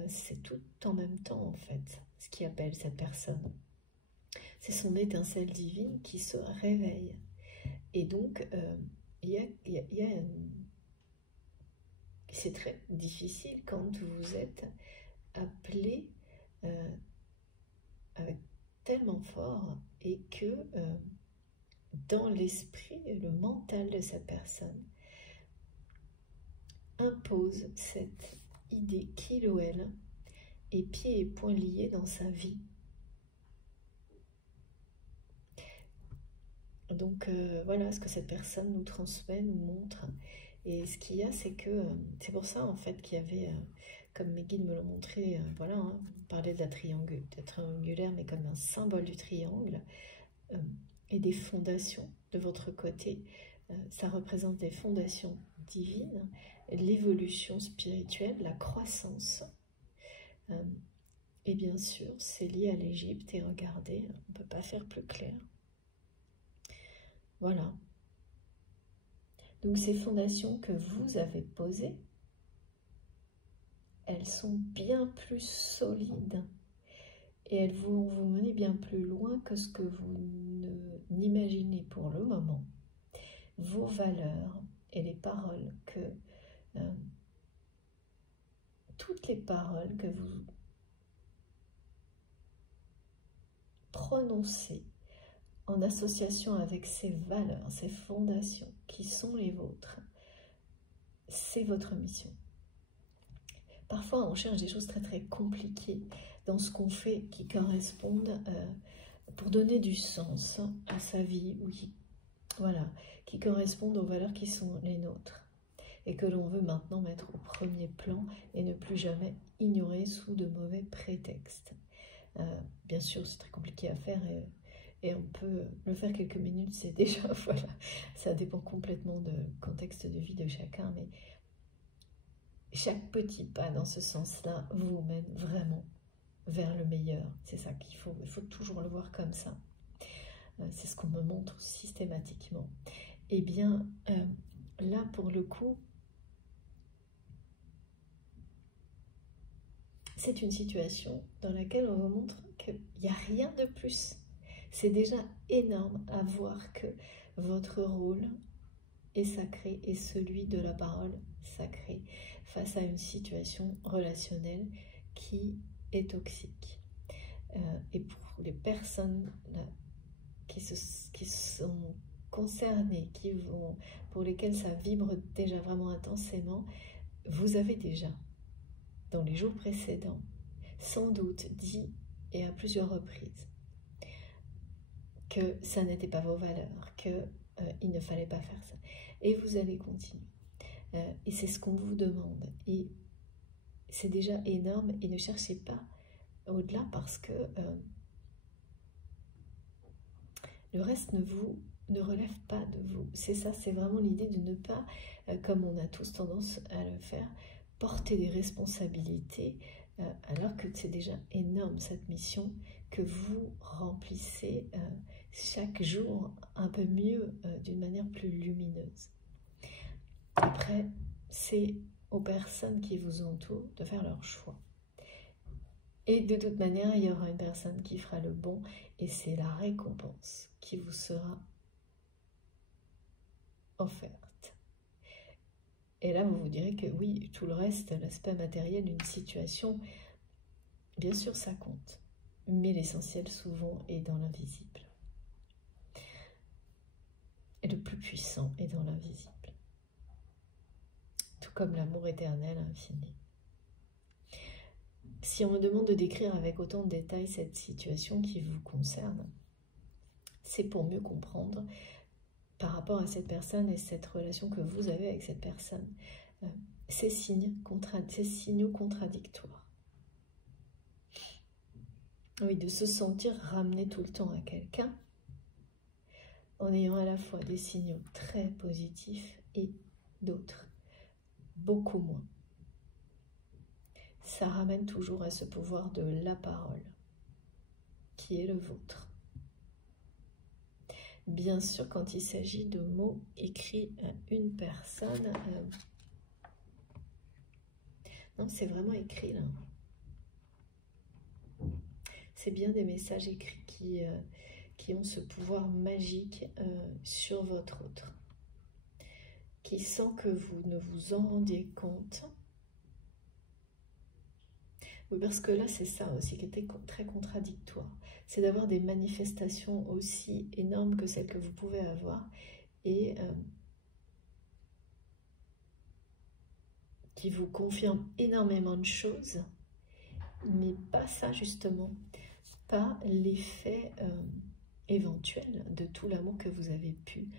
C'est tout en même temps en fait, ce qui appelle cette personne. C'est son étincelle divine qui se réveille. Et donc, c'est très difficile quand vous êtes appelé avec tellement fort et que dans l'esprit et le mental de cette personne impose cette idée qu'il ou elle est pieds et poings liés dans sa vie. Donc voilà ce que cette personne nous transmet, nous montre. Et ce qu'il y a, c'est que c'est pour ça en fait qu'il y avait comme mes guides me l'ont montré, voilà, hein, on parlait de la triangulaire, mais comme un symbole du triangle, et des fondations de votre côté. Ça représente des fondations divines, l'évolution spirituelle, la croissance. Et bien sûr, c'est lié à l'Égypte, et regardez, on ne peut pas faire plus clair. Voilà. Donc ces fondations que vous avez posées, elles sont bien plus solides et elles vont vous mener bien plus loin que ce que vous n'imaginez pour le moment. Vos valeurs et les paroles toutes les paroles que vous prononcez en association avec ces valeurs, ces fondations qui sont les vôtres, c'est votre mission. Parfois, on cherche des choses très très compliquées dans ce qu'on fait qui correspondent pour donner du sens à sa vie, oui, voilà, qui correspondent aux valeurs qui sont les nôtres et que l'on veut maintenant mettre au premier plan et ne plus jamais ignorer sous de mauvais prétextes. Bien sûr, c'est très compliqué à faire et on peut le faire quelques minutes, c'est déjà, voilà, ça dépend complètement du contexte de vie de chacun, mais chaque petit pas dans ce sens-là vous mène vraiment vers le meilleur. C'est ça qu'il faut, il faut toujours le voir comme ça. C'est ce qu'on me montre systématiquement. Eh bien, là, pour le coup, c'est une situation dans laquelle on vous montre qu'il n'y a rien de plus. C'est déjà énorme à voir que votre rôle est sacré et celui de la parole sacrée face à une situation relationnelle qui est toxique. Et pour les personnes là, qui sont concernées, pour lesquelles ça vibre déjà vraiment intensément, vous avez déjà, dans les jours précédents, sans doute dit, et à plusieurs reprises, que ça n'était pas vos valeurs, qu'il ne fallait pas faire ça. Et vous allez continuer. Et c'est ce qu'on vous demande. Et c'est déjà énorme. Et ne cherchez pas au-delà parce que le reste ne relève pas de vous. C'est ça, c'est vraiment l'idée de ne pas, comme on a tous tendance à le faire, porter des responsabilités alors que c'est déjà énorme cette mission que vous remplissez chaque jour un peu mieux, d'une manière plus lumineuse. Après, c'est aux personnes qui vous entourent de faire leur choix. Et de toute manière, il y aura une personne qui fera le bon et c'est la récompense qui vous sera offerte. Et là, vous vous direz que oui, tout le reste, l'aspect matériel d'une situation, bien sûr, ça compte. Mais l'essentiel, souvent, est dans l'invisible. Et le plus puissant est dans l'invisible. Tout comme l'amour éternel infini. Si on me demande de décrire avec autant de détails cette situation qui vous concerne, c'est pour mieux comprendre par rapport à cette personne et cette relation que vous avez avec cette personne, ces signaux contradictoires. Oui, de se sentir ramené tout le temps à quelqu'un, en ayant à la fois des signaux très positifs et d'autres, beaucoup moins. Ça ramène toujours à ce pouvoir de la parole, qui est le vôtre. Bien sûr, quand il s'agit de mots écrits à une personne, non, c'est vraiment écrit là. C'est bien des messages écrits qui ont ce pouvoir magique sur votre autre, qui sans que vous ne vous en rendiez compte. Oui, parce que là, c'est ça aussi qui était très contradictoire. C'est d'avoir des manifestations aussi énormes que celles que vous pouvez avoir et qui vous confirment énormément de choses, mais pas ça justement, pas l'effet éventuel de tout l'amour que vous avez pu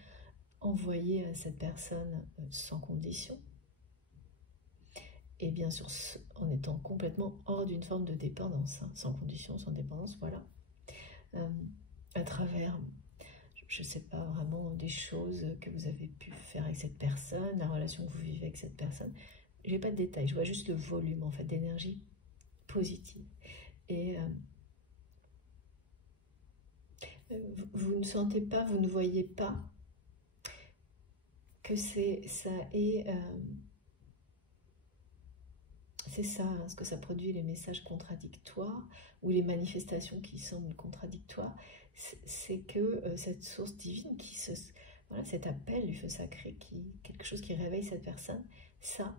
envoyer à cette personne sans condition. et bien sûr en étant complètement hors d'une forme de dépendance, hein, sans condition, sans dépendance, voilà. À travers, je ne sais pas vraiment, des choses que vous avez pu faire avec cette personne, la relation que vous vivez avec cette personne. Je n'ai pas de détails, je vois juste le volume en fait d'énergie positive. Et vous ne sentez pas, vous ne voyez pas que ça est... c'est ça, hein, ce que ça produit, les messages contradictoires ou les manifestations qui semblent contradictoires, c'est que cette source divine, voilà, cet appel du feu sacré, quelque chose qui réveille cette personne, ça,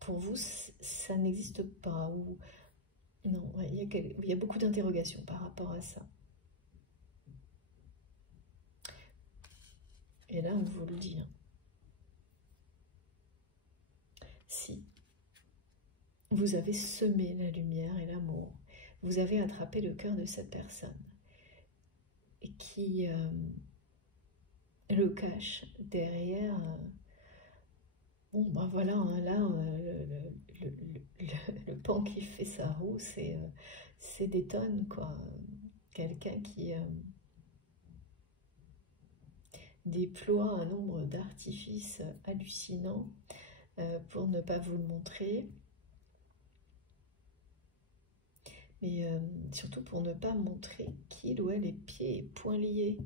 pour vous, ça n'existe pas. Ou non, il y a beaucoup d'interrogations par rapport à ça. Et là, on vous le dit. Hein. Si vous avez semé la lumière et l'amour, vous avez attrapé le cœur de cette personne et qui le cache derrière. Bon, ben voilà, hein, là, le pan qui fait sa roue, c'est des tonnes, quoi. Quelqu'un qui déploie un nombre d'artifices hallucinants pour ne pas vous le montrer. Mais surtout pour ne pas montrer qu'il ou elle est pieds et poings liés.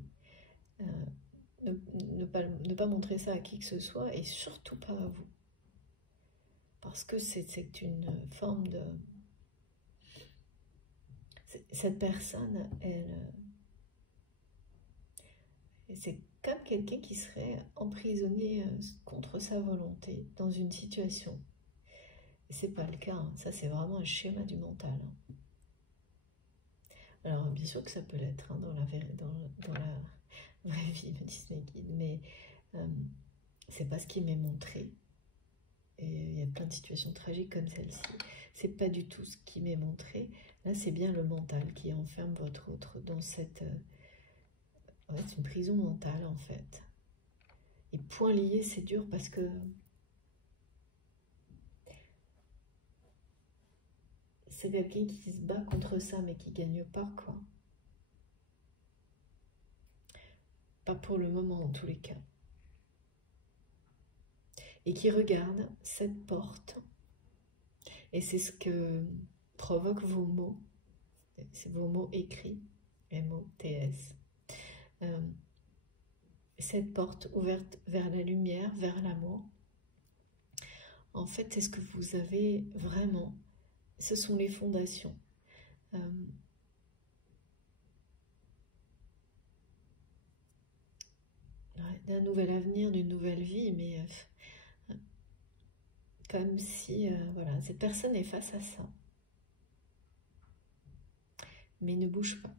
Ne pas montrer ça à qui que ce soit et surtout pas à vous. Parce que c'est une forme de... Cette personne, c'est comme quelqu'un qui serait emprisonné contre sa volonté dans une situation. Et c'est pas le cas, hein. Ça c'est vraiment un schéma du mental. Hein. Alors bien sûr que ça peut l'être hein, dans la vraie vie, me disent mes guides, mais c'est pas ce qui m'est montré. Et il y a plein de situations tragiques comme celle-ci. C'est pas du tout ce qui m'est montré. Là, c'est bien le mental qui enferme votre autre dans cette... ouais, c'est une prison mentale, en fait. Et point lié, c'est dur parce que... c'est quelqu'un qui se bat contre ça, mais qui gagne pas, quoi. Pas pour le moment, en tous les cas. Et qui regarde cette porte. Et c'est ce que provoquent vos mots. C'est vos mots écrits. M-O-T-S. Cette porte ouverte vers la lumière, vers l'amour. En fait, c'est ce que vous avez vraiment. Ce sont les fondations. D'un nouvel avenir, d'une nouvelle vie, mais comme si, voilà, cette personne est face à ça. Mais ne bouge pas.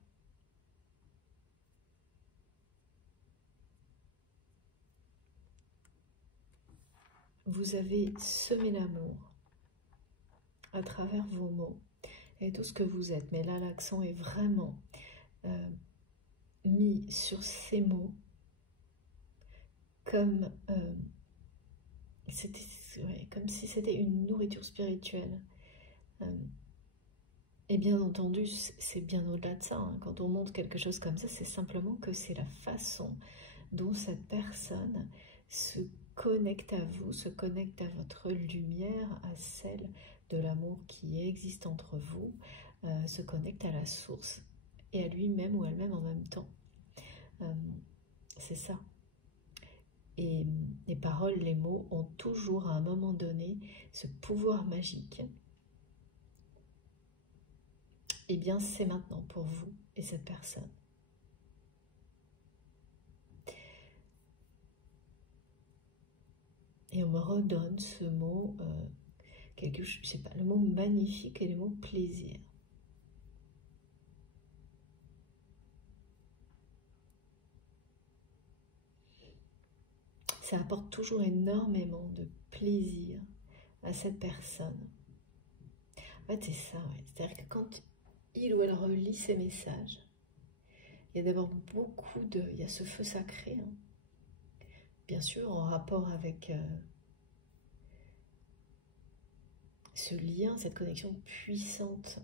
Vous avez semé l'amour à travers vos mots et tout ce que vous êtes. Mais là, l'accent est vraiment mis sur ces mots comme, comme si c'était une nourriture spirituelle. Et bien entendu, c'est bien au-delà de ça. Hein. Quand on montre quelque chose comme ça, c'est simplement que c'est la façon dont cette personne se connecte à vous, se connecte à votre lumière, à celle de l'amour qui existe entre vous, se connecte à la source et à lui-même ou elle-même en même temps. C'est ça. Et les paroles, les mots ont toujours à un moment donné ce pouvoir magique. Eh bien, c'est maintenant pour vous et cette personne. Et on me redonne ce mot, je sais pas, le mot magnifique et le mot plaisir. Ça apporte toujours énormément de plaisir à cette personne. En fait, c'est ça, ouais. C'est-à-dire que quand il ou elle relit ces messages, il y a d'abord beaucoup de... Il y a ce feu sacré, hein. Bien sûr, en rapport avec ce lien, cette connexion puissante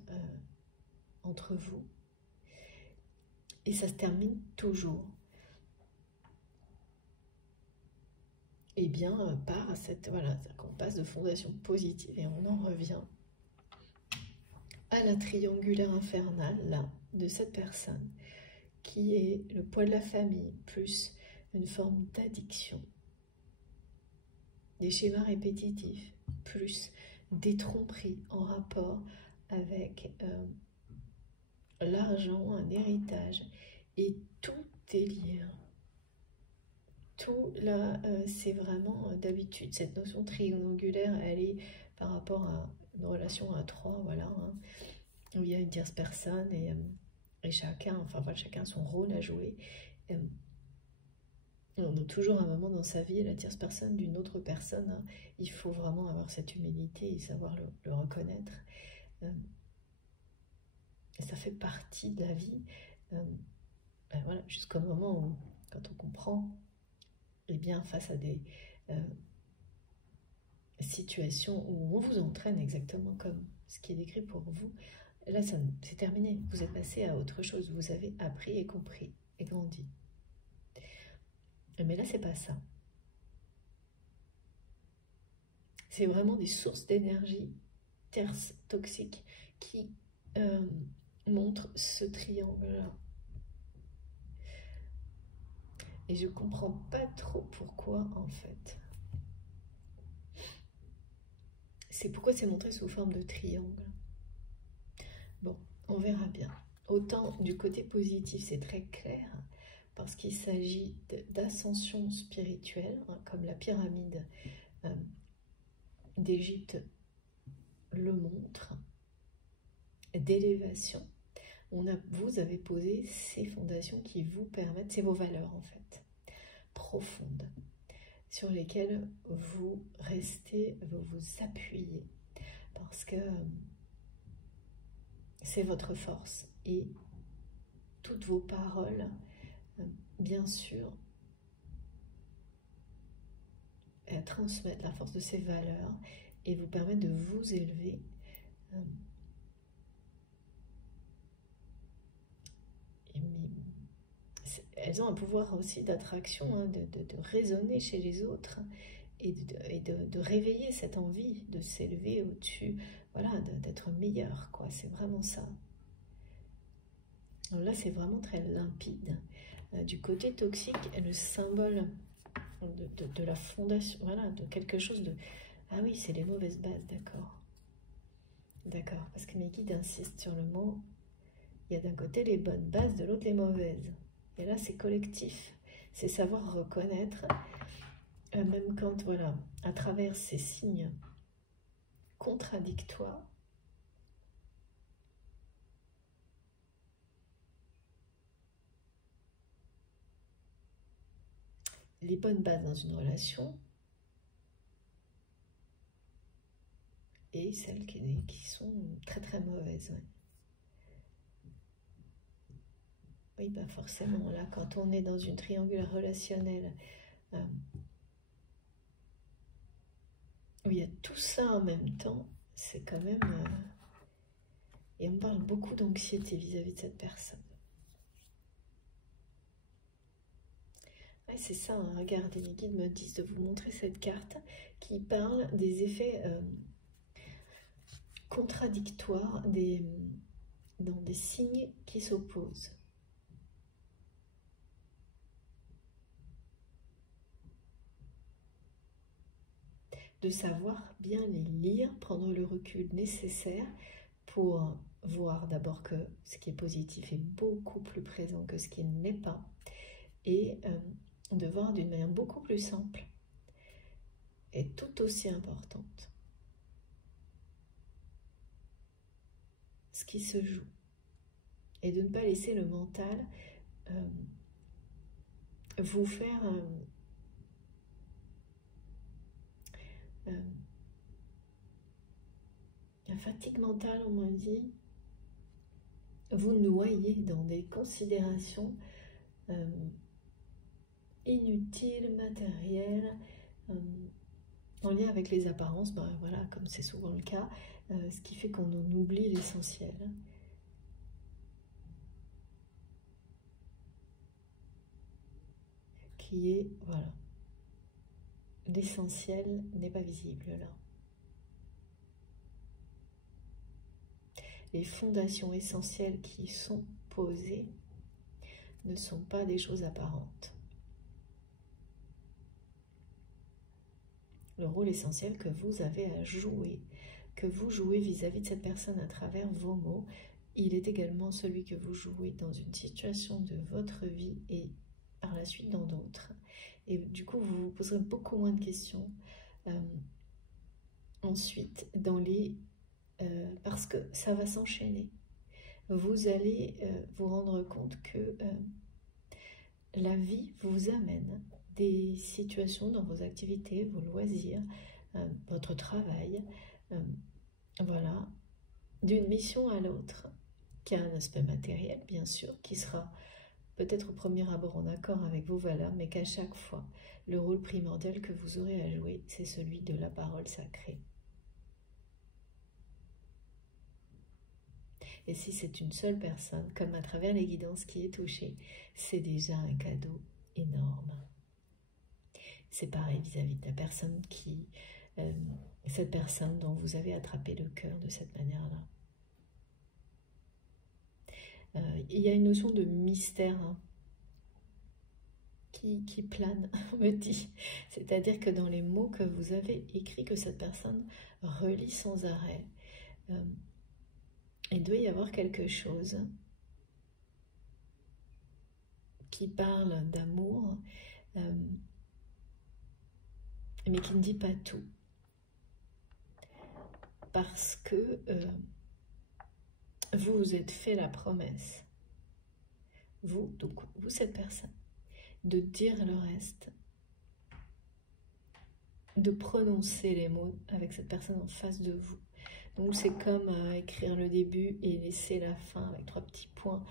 entre vous. Et ça se termine toujours. Et bien par cette, voilà, qu'on passe de fondation positive et on en revient à la triangulaire infernale là, de cette personne qui est le poids de la famille plus une forme d'addiction, des schémas répétitifs plus des tromperies en rapport avec l'argent, un héritage, et tout est lié. Tout là, c'est vraiment d'habitude, cette notion triangulaire, elle est par rapport à une relation à trois, voilà, hein, où il y a une tierce personne et chacun, enfin voilà, chacun a son rôle à jouer. On a toujours un moment dans sa vie la tierce personne d'une autre personne, hein. Il faut vraiment avoir cette humilité et savoir le reconnaître. Et ça fait partie de la vie, voilà, jusqu'au moment où, quand on comprend, et bien face à des situations où on vous entraîne exactement comme ce qui est décrit pour vous, là c'est terminé, vous êtes passé à autre chose, vous avez appris et compris et grandi. Mais là c'est pas ça. C'est vraiment des sources d'énergie tierces, toxiques, qui montrent ce triangle-là. Et je comprends pas trop pourquoi en fait. C'est pourquoi c'est montré sous forme de triangle. Bon, on verra bien. Autant du côté positif, c'est très clair, parce qu'il s'agit d'ascension spirituelle, hein, comme la pyramide d'Égypte le montre, d'élévation. Vous avez posé ces fondations qui vous permettent, c'est vos valeurs en fait, profondes, sur lesquelles vous restez, vous vous appuyez, parce que c'est votre force. Et toutes vos paroles, bien sûr, transmettent la force de ces valeurs et vous permettent de vous élever elles ont un pouvoir aussi d'attraction, hein, de résonner chez les autres et de réveiller cette envie de s'élever au-dessus, voilà, d'être meilleur, quoi. C'est vraiment ça. Alors là, c'est vraiment très limpide. Du côté toxique, le symbole de la fondation, voilà, de quelque chose de... Ah oui, c'est les mauvaises bases, d'accord. D'accord, parce que mes guides insistent sur le mot, il y a d'un côté les bonnes bases, de l'autre les mauvaises. Et là, c'est collectif. C'est savoir reconnaître, même quand, voilà, à travers ces signes contradictoires, les bonnes bases dans une relation et celles qui sont très très mauvaises. Ouais. Oui, ben forcément, là, quand on est dans une triangulaire relationnelle, où il y a tout ça en même temps, c'est quand même... et on parle beaucoup d'anxiété vis-à-vis de cette personne. Ouais, c'est ça, hein, regardez, les guides me disent de vous montrer cette carte qui parle des effets contradictoires dans des signes qui s'opposent. De savoir bien les lire, prendre le recul nécessaire pour voir d'abord que ce qui est positif est beaucoup plus présent que ce qui ne l'est pas, et de voir d'une manière beaucoup plus simple et tout aussi importante ce qui se joue, et de ne pas laisser le mental vous faire la fatigue mentale, on m'a dit, vous noyer dans des considérations inutiles, matérielles, en lien avec les apparences, ben voilà, comme c'est souvent le cas, ce qui fait qu'on en oublie l'essentiel. Qui est, voilà, l'essentiel n'est pas visible là. Les fondations essentielles qui sont posées ne sont pas des choses apparentes. Le rôle essentiel que vous avez à jouer, que vous jouez vis-à-vis de cette personne à travers vos mots, il est également celui que vous jouez dans une situation de votre vie et par la suite dans d'autres. Et du coup, vous vous poserez beaucoup moins de questions ensuite parce que ça va s'enchaîner. Vous allez vous rendre compte que la vie vous amène des situations dans vos activités, vos loisirs, votre travail, voilà, d'une mission à l'autre, qui a un aspect matériel, bien sûr, qui sera peut-être au premier abord en accord avec vos valeurs, mais qu'à chaque fois, le rôle primordial que vous aurez à jouer, c'est celui de la parole sacrée. Et si c'est une seule personne, comme à travers les guidances qui est touchée, c'est déjà un cadeau énorme. C'est pareil vis-à-vis de la personne cette personne dont vous avez attrapé le cœur de cette manière-là. Il y a une notion de mystère qui plane, on me dit. C'est-à-dire que dans les mots que vous avez écrits, que cette personne relit sans arrêt, il doit y avoir quelque chose qui parle d'amour, mais qui ne dit pas tout. Parce que vous vous êtes fait la promesse, vous cette personne, de dire le reste, de prononcer les mots avec cette personne en face de vous. Donc c'est comme écrire le début et laisser la fin avec 3 petits points,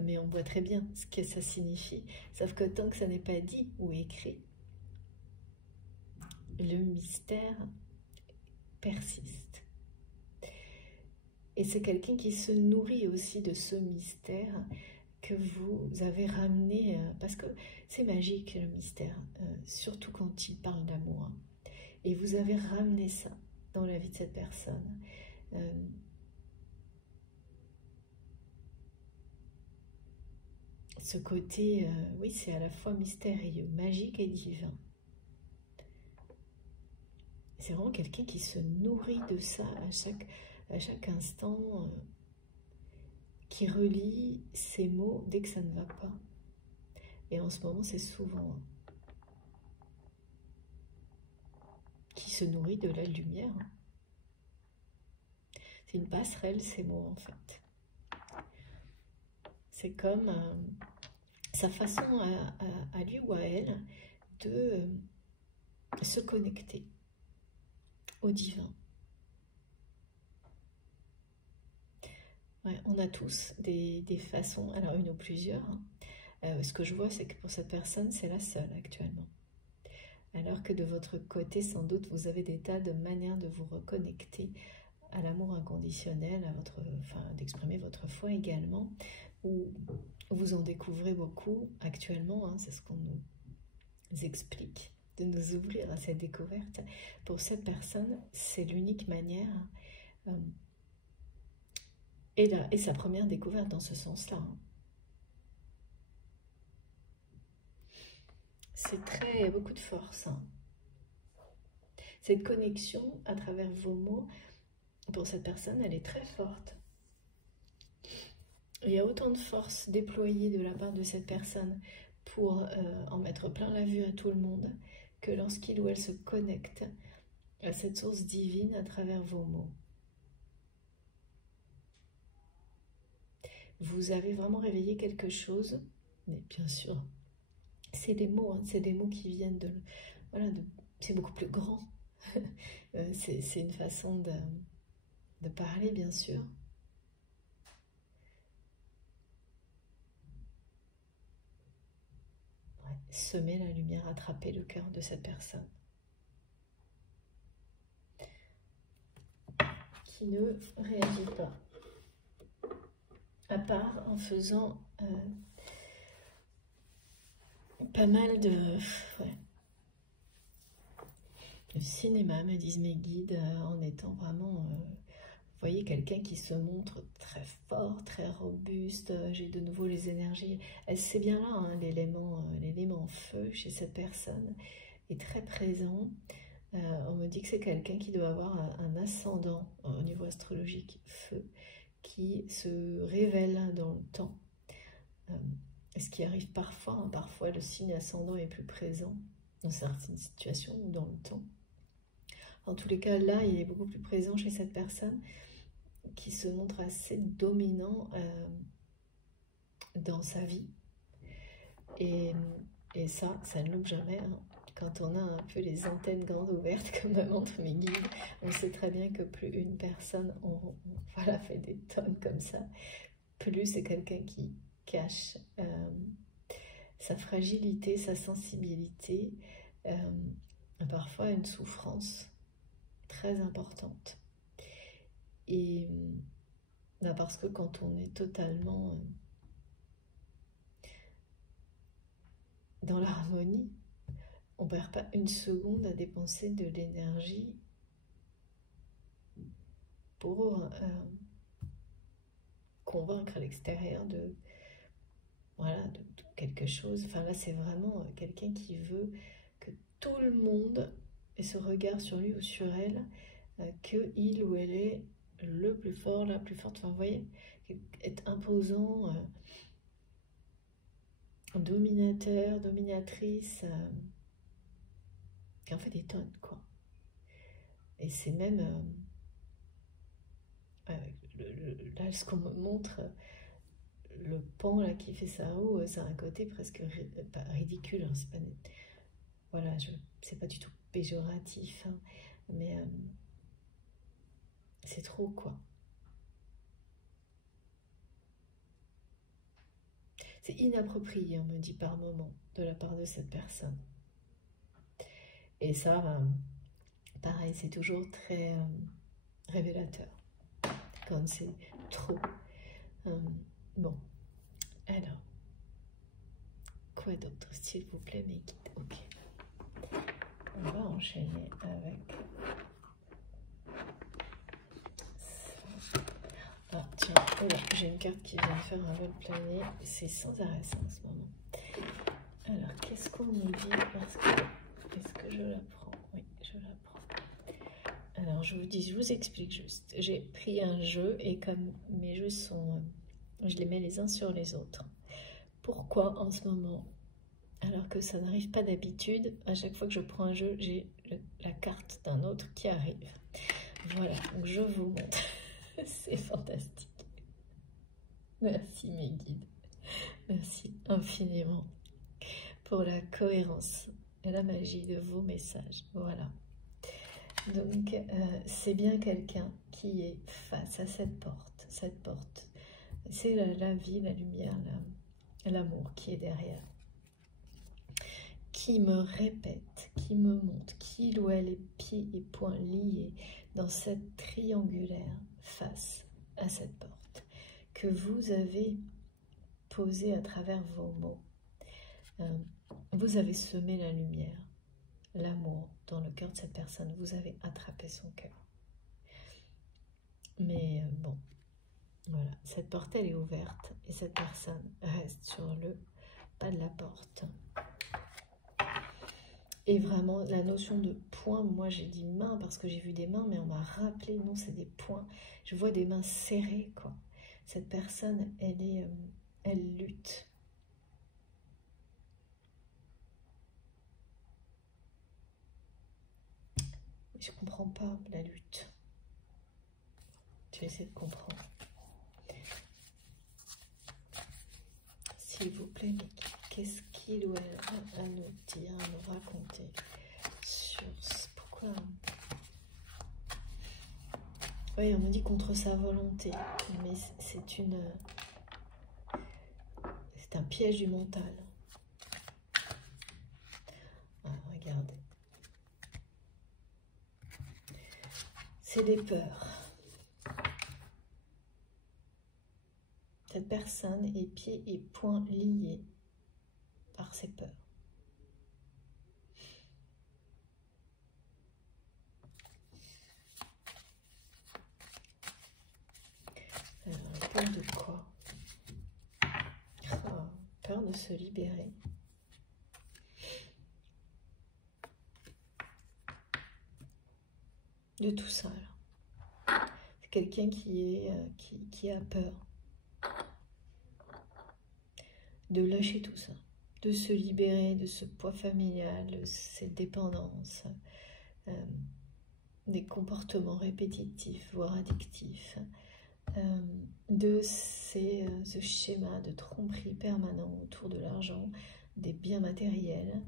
mais on voit très bien ce que ça signifie. Sauf que tant que ça n'est pas dit ou écrit, le mystère persiste. Et c'est quelqu'un qui se nourrit aussi de ce mystère que vous avez ramené, parce que c'est magique le mystère, surtout quand il parle d'amour. Et vous avez ramené ça dans la vie de cette personne. Ce côté, oui, c'est à la fois mystérieux, magique et divin. C'est vraiment quelqu'un qui se nourrit de ça à chaque instant, qui relie ses mots dès que ça ne va pas. Et en ce moment, c'est souvent qui se nourrit de la lumière. C'est une passerelle, ces mots, en fait. C'est comme sa façon à lui ou à elle de se connecter au divin. Ouais, on a tous des façons, alors une ou plusieurs. Ce que je vois, c'est que pour cette personne, c'est la seule actuellement. Alors que de votre côté, sans doute, vous avez des tas de manières de vous reconnecter à l'amour inconditionnel, d'exprimer votre foi également, où vous en découvrez beaucoup actuellement, hein, c'est ce qu'on nous explique, de nous ouvrir à cette découverte. Pour cette personne, c'est l'unique manière, et sa première découverte dans ce sens-là. Hein. Il y a beaucoup de force. Hein. Cette connexion à travers vos mots, pour cette personne, elle est très forte. Il y a autant de force déployée de la part de cette personne pour en mettre plein la vue à tout le monde que lorsqu'il ou elle se connecte à cette source divine à travers vos mots. Vous avez vraiment réveillé quelque chose, mais bien sûr, c'est des mots, hein, c'est des mots qui viennent de... Voilà, c'est beaucoup plus grand. C'est une façon de parler, bien sûr. Ouais, semer la lumière, attraper le cœur de cette personne. qui ne réagit pas. À part en faisant pas mal de cinéma, me disent mes guides, en étant vraiment, vous voyez, quelqu'un qui se montre très fort, très robuste. J'ai de nouveau les énergies. C'est bien là, hein, l'élément feu chez cette personne est très présent. On me dit que c'est quelqu'un qui doit avoir un ascendant au niveau astrologique feu, qui se révèle dans le temps. Ce qui arrive parfois, hein, parfois le signe ascendant est plus présent dans certaines situations ou dans le temps. En tous les cas, là, il est beaucoup plus présent chez cette personne qui se montre assez dominant dans sa vie. Et ça ne loupe jamais. Hein. Quand on a un peu les antennes grandes ouvertes, comme me montrent mes guides, on sait très bien que plus une personne voilà, fait des tonnes comme ça, plus c'est quelqu'un qui cache sa fragilité, sa sensibilité, parfois une souffrance très importante. Et parce que quand on est totalement dans l'harmonie, on ne perd pas une seconde à dépenser de l'énergie pour convaincre à l'extérieur de quelque chose. Enfin là, c'est vraiment quelqu'un qui veut que tout le monde ait ce regard sur lui ou sur elle, qu'il ou elle est le plus fort, la plus forte. Enfin, vous voyez, être imposant, dominateur, dominatrice, qui en fait des tonnes, quoi. Et c'est même, là, ce qu'on me montre, le pan là qui fait sa roue, ça a un côté presque pas ridicule, hein, c'est pas, voilà, c'est pas du tout péjoratif, hein, mais c'est trop, quoi. C'est inapproprié, on me dit par moment, de la part de cette personne. Et ça, pareil, c'est toujours très révélateur, quand c'est trop. Bon, alors, quoi d'autre, s'il vous plaît, mes guides? Ok. On va enchaîner avec... Ah, tiens, oh là, j'ai une carte qui vient de faire un vol plané. C'est sans arrêt, ça, en ce moment. Alors, qu'est-ce qu'on nous dit? Est-ce que je la prends? Oui, je la prends. Alors, je vous explique juste. J'ai pris un jeu et comme mes jeux sont... je les mets les uns sur les autres. Pourquoi, en ce moment, alors que ça n'arrive pas d'habitude, à chaque fois que je prends un jeu, j'ai la carte d'un autre qui arrive. Voilà, donc je vous montre. C'est fantastique. Merci mes guides. Merci infiniment pour la cohérence et la magie de vos messages. Voilà. Donc, c'est bien quelqu'un qui est face à cette porte. Cette porte, c'est la vie, la lumière, l'amour qui est derrière. Qui me répète, qui me montre, qu'il ou elle est pieds et poings liés dans cette triangulaire face à cette porte que vous avez posée à travers vos mots. Vous avez semé la lumière, l'amour dans le cœur de cette personne. Vous avez attrapé son cœur. Mais bon, voilà, cette porte elle est ouverte et cette personne reste sur le pas de la porte. Et vraiment, la notion de poing, moi j'ai dit main parce que j'ai vu des mains, mais on m'a rappelé, non, c'est des poings. Je vois des mains serrées, quoi. Cette personne, elle lutte. Je comprends pas la lutte. Je vais essayer de comprendre. S'il vous plaît, mais qu'est-ce qu'il ou elle a à nous dire, à nous raconter sur ce... Pourquoi? Oui, on me dit contre sa volonté, mais c'est un piège du mental. Ah, regardez. C'est des peurs. cette personne est pieds et poings liés par ses peurs. Alors, peur de quoi? Peur de se libérer. De tout ça. C'est quelqu'un qui a peur de lâcher tout ça, de se libérer de ce poids familial, de cette dépendance, des comportements répétitifs, voire addictifs, de ce schéma de tromperie permanent autour de l'argent, des biens matériels,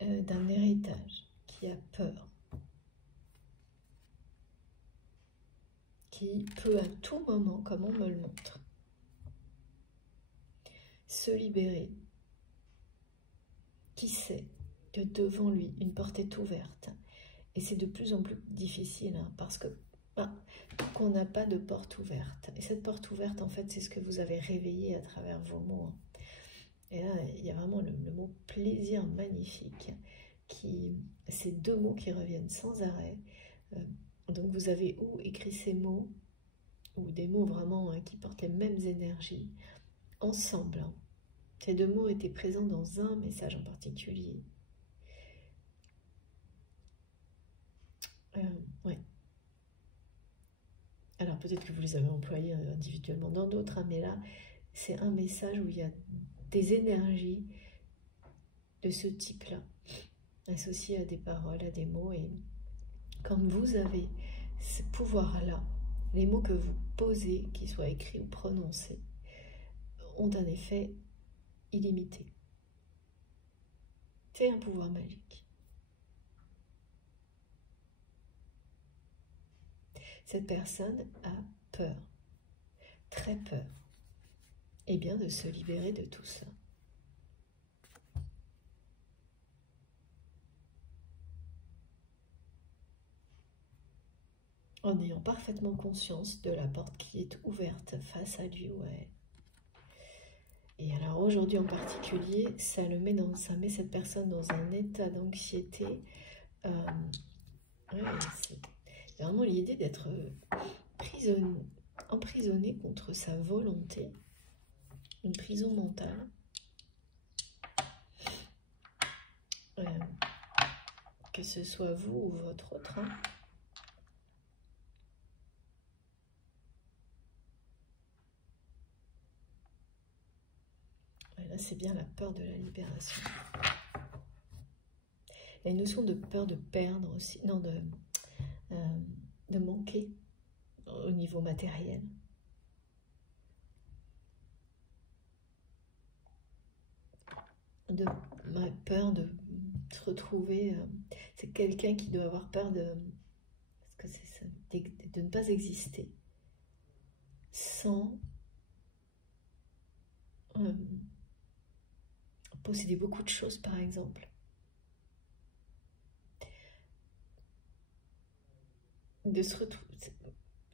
d'un héritage qui a peur, qui peut à tout moment, comme on me le montre, se libérer, qui sait que devant lui, une porte est ouverte. Et c'est de plus en plus difficile, hein, parce que qu'on n'a pas de porte ouverte. Et cette porte ouverte, en fait, c'est ce que vous avez réveillé à travers vos mots. Hein. Et là, il y a vraiment le mot plaisir magnifique, ces deux mots qui reviennent sans arrêt. Donc vous avez ou écrit ces mots, ou des mots vraiment hein, qui portent les mêmes énergies, ensemble. Hein. Ces deux mots étaient présents dans un message en particulier. Ouais. Alors peut-être que vous les avez employés individuellement dans d'autres, hein, mais là, c'est un message où il y a des énergies de ce type-là, associées à des paroles, à des mots. Et quand vous avez ce pouvoir-là, les mots que vous posez, qu'ils soient écrits ou prononcés, ont un effet illimité. C'est un pouvoir magique. Cette personne a peur, très peur, et bien de se libérer de tout ça. En ayant parfaitement conscience de la porte qui est ouverte face à lui ou à elle. Et alors aujourd'hui en particulier, ça met cette personne dans un état d'anxiété. Ouais, c'est vraiment l'idée d'être emprisonné contre sa volonté, une prison mentale. Que ce soit vous ou votre autre. Hein. Là, c'est bien la peur de la libération. Il y a une notion de peur de perdre aussi, non, de manquer au niveau matériel. Peur de se retrouver, c'est quelqu'un qui doit avoir peur de ne pas exister sans posséder beaucoup de choses, par exemple. De se retrouver,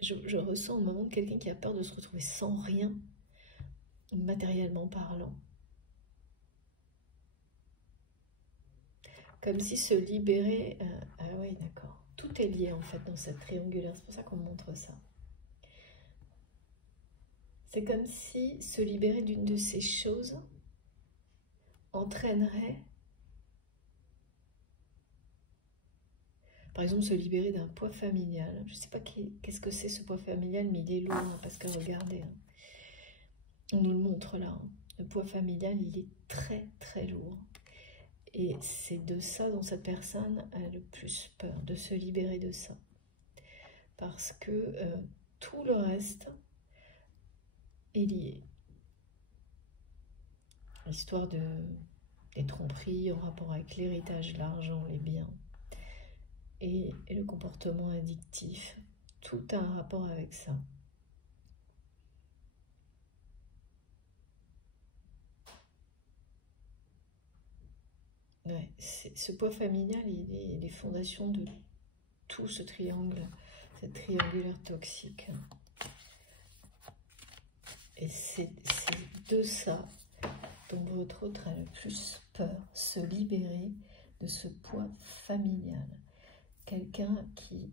je ressens au moment de quelqu'un qui a peur de se retrouver sans rien, matériellement parlant. Comme si se libérer... ah oui, d'accord. Tout est lié, en fait, dans cette triangulaire. C'est pour ça qu'on montre ça. C'est comme si se libérer d'une de ces choses entraînerait... Par exemple, se libérer d'un poids familial. Je ne sais pas qu'est-ce que c'est ce poids familial, mais il est lourd, hein, parce que regardez, hein, on nous le montre là. Hein. Le poids familial, il est très, très lourd. Et c'est de ça dont cette personne a le plus peur, de se libérer de ça. Parce que tout le reste est lié. L'histoire des tromperies en rapport avec l'héritage, l'argent, les biens. Et le comportement addictif, tout a un rapport avec ça. Ouais, ce poids familial, il est les fondations de tout ce triangle, cette triangulaire toxique. Et c'est de ça dont votre autre a le plus peur, se libérer de ce poids familial. Quelqu'un qui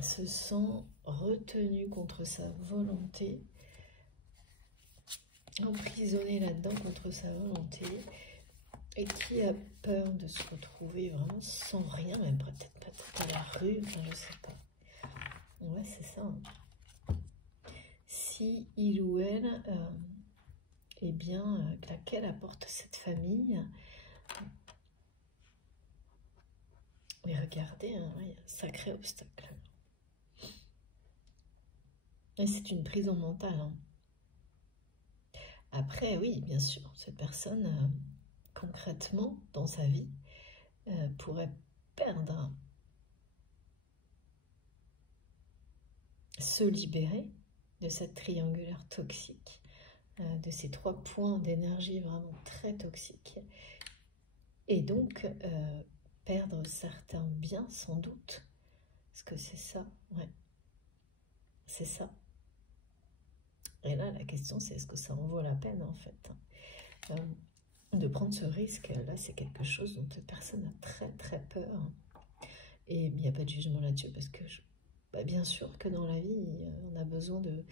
se sent retenu contre sa volonté, emprisonné là-dedans contre sa volonté, et qui a peur de se retrouver vraiment sans rien, même peut-être à la rue, enfin je sais pas. Ouais, c'est ça. Si il ou elle, eh bien, laquelle apporte cette famille. Mais regardez, hein, il y a un sacré obstacle. Et c'est une prison mentale. Hein. Après, oui, bien sûr, cette personne, concrètement, dans sa vie, pourrait perdre, se libérer de cette triangulaire toxique, de ces 3 points d'énergie vraiment très toxiques, et donc perdre certains biens sans doute, parce que c'est ça, ouais, c'est ça. Et là, la question, c'est est-ce que ça en vaut la peine, en fait, de prendre ce risque. Là, c'est quelque chose dont cette personne a très, très peur. Et il n'y a pas de jugement là-dessus, parce que, bien sûr que dans la vie, on a besoin de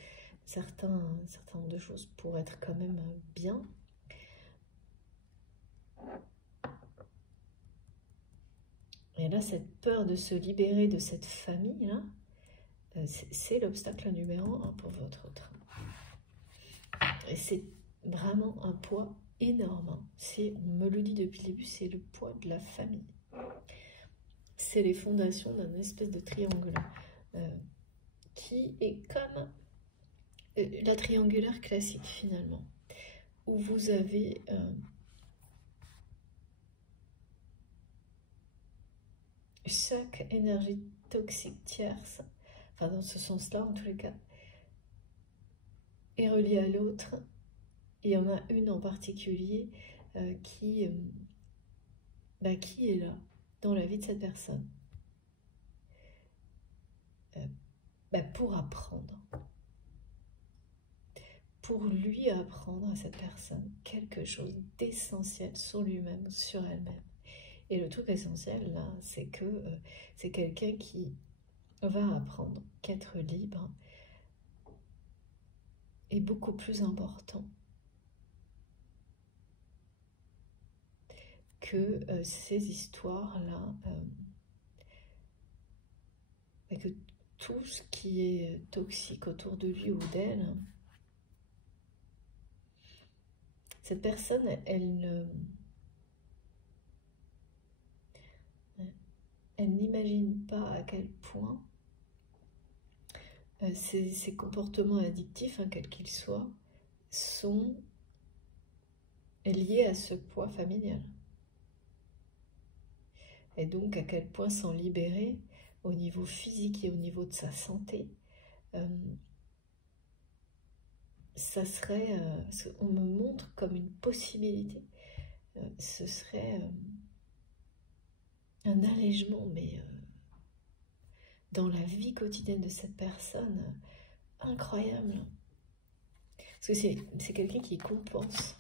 certain nombre de choses pour être quand même bien. Et là, cette peur de se libérer de cette famille-là, c'est l'obstacle numéro 1 pour votre autre. Et c'est vraiment un poids énorme. On me le dit depuis le début, c'est le poids de la famille. C'est les fondations d'un espèce de triangle qui est comme la triangulaire classique finalement, où vous avez chaque énergie toxique tierce, enfin dans ce sens-là en tous les cas, est reliée à l'autre. Et il y en a une en particulier qui est là, dans la vie de cette personne, pour apprendre. Pour lui apprendre à cette personne quelque chose d'essentiel sur lui-même, sur elle-même. Et le truc essentiel, là, c'est que c'est quelqu'un qui va apprendre qu'être libre est beaucoup plus important que ces histoires-là, que tout ce qui est toxique autour de lui ou d'elle. Cette personne, elle n'imagine pas à quel point ces comportements addictifs, quels qu'ils soient, sont liés à ce poids familial. Et donc à quel point s'en libérer au niveau physique et au niveau de sa santé, ça serait, on me montre comme une possibilité, ce serait un allègement, mais dans la vie quotidienne de cette personne, incroyable. Parce que c'est quelqu'un qui compense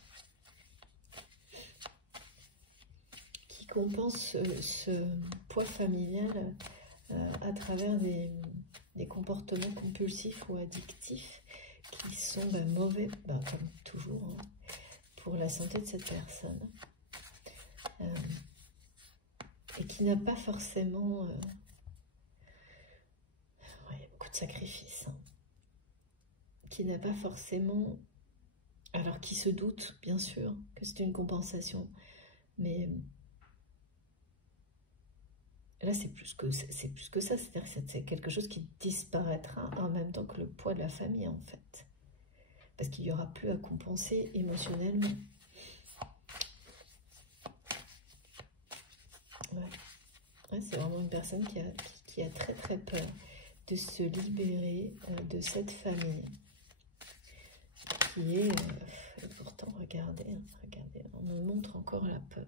ce poids familial à travers des comportements compulsifs ou addictifs qui sont mauvais, comme toujours, pour la santé de cette personne. Et qui n'a pas forcément... il y a beaucoup de sacrifices. Qui n'a pas forcément... Alors qui se doute, bien sûr, que c'est une compensation. Mais... là, c'est plus que ça, c'est-à-dire que c'est quelque chose qui disparaîtra en même temps que le poids de la famille, en fait. Parce qu'il n'y aura plus à compenser émotionnellement. Ouais, c'est vraiment une personne qui a très très peur de se libérer de cette famille. Qui est... pourtant, regardez, on me montre encore la peur.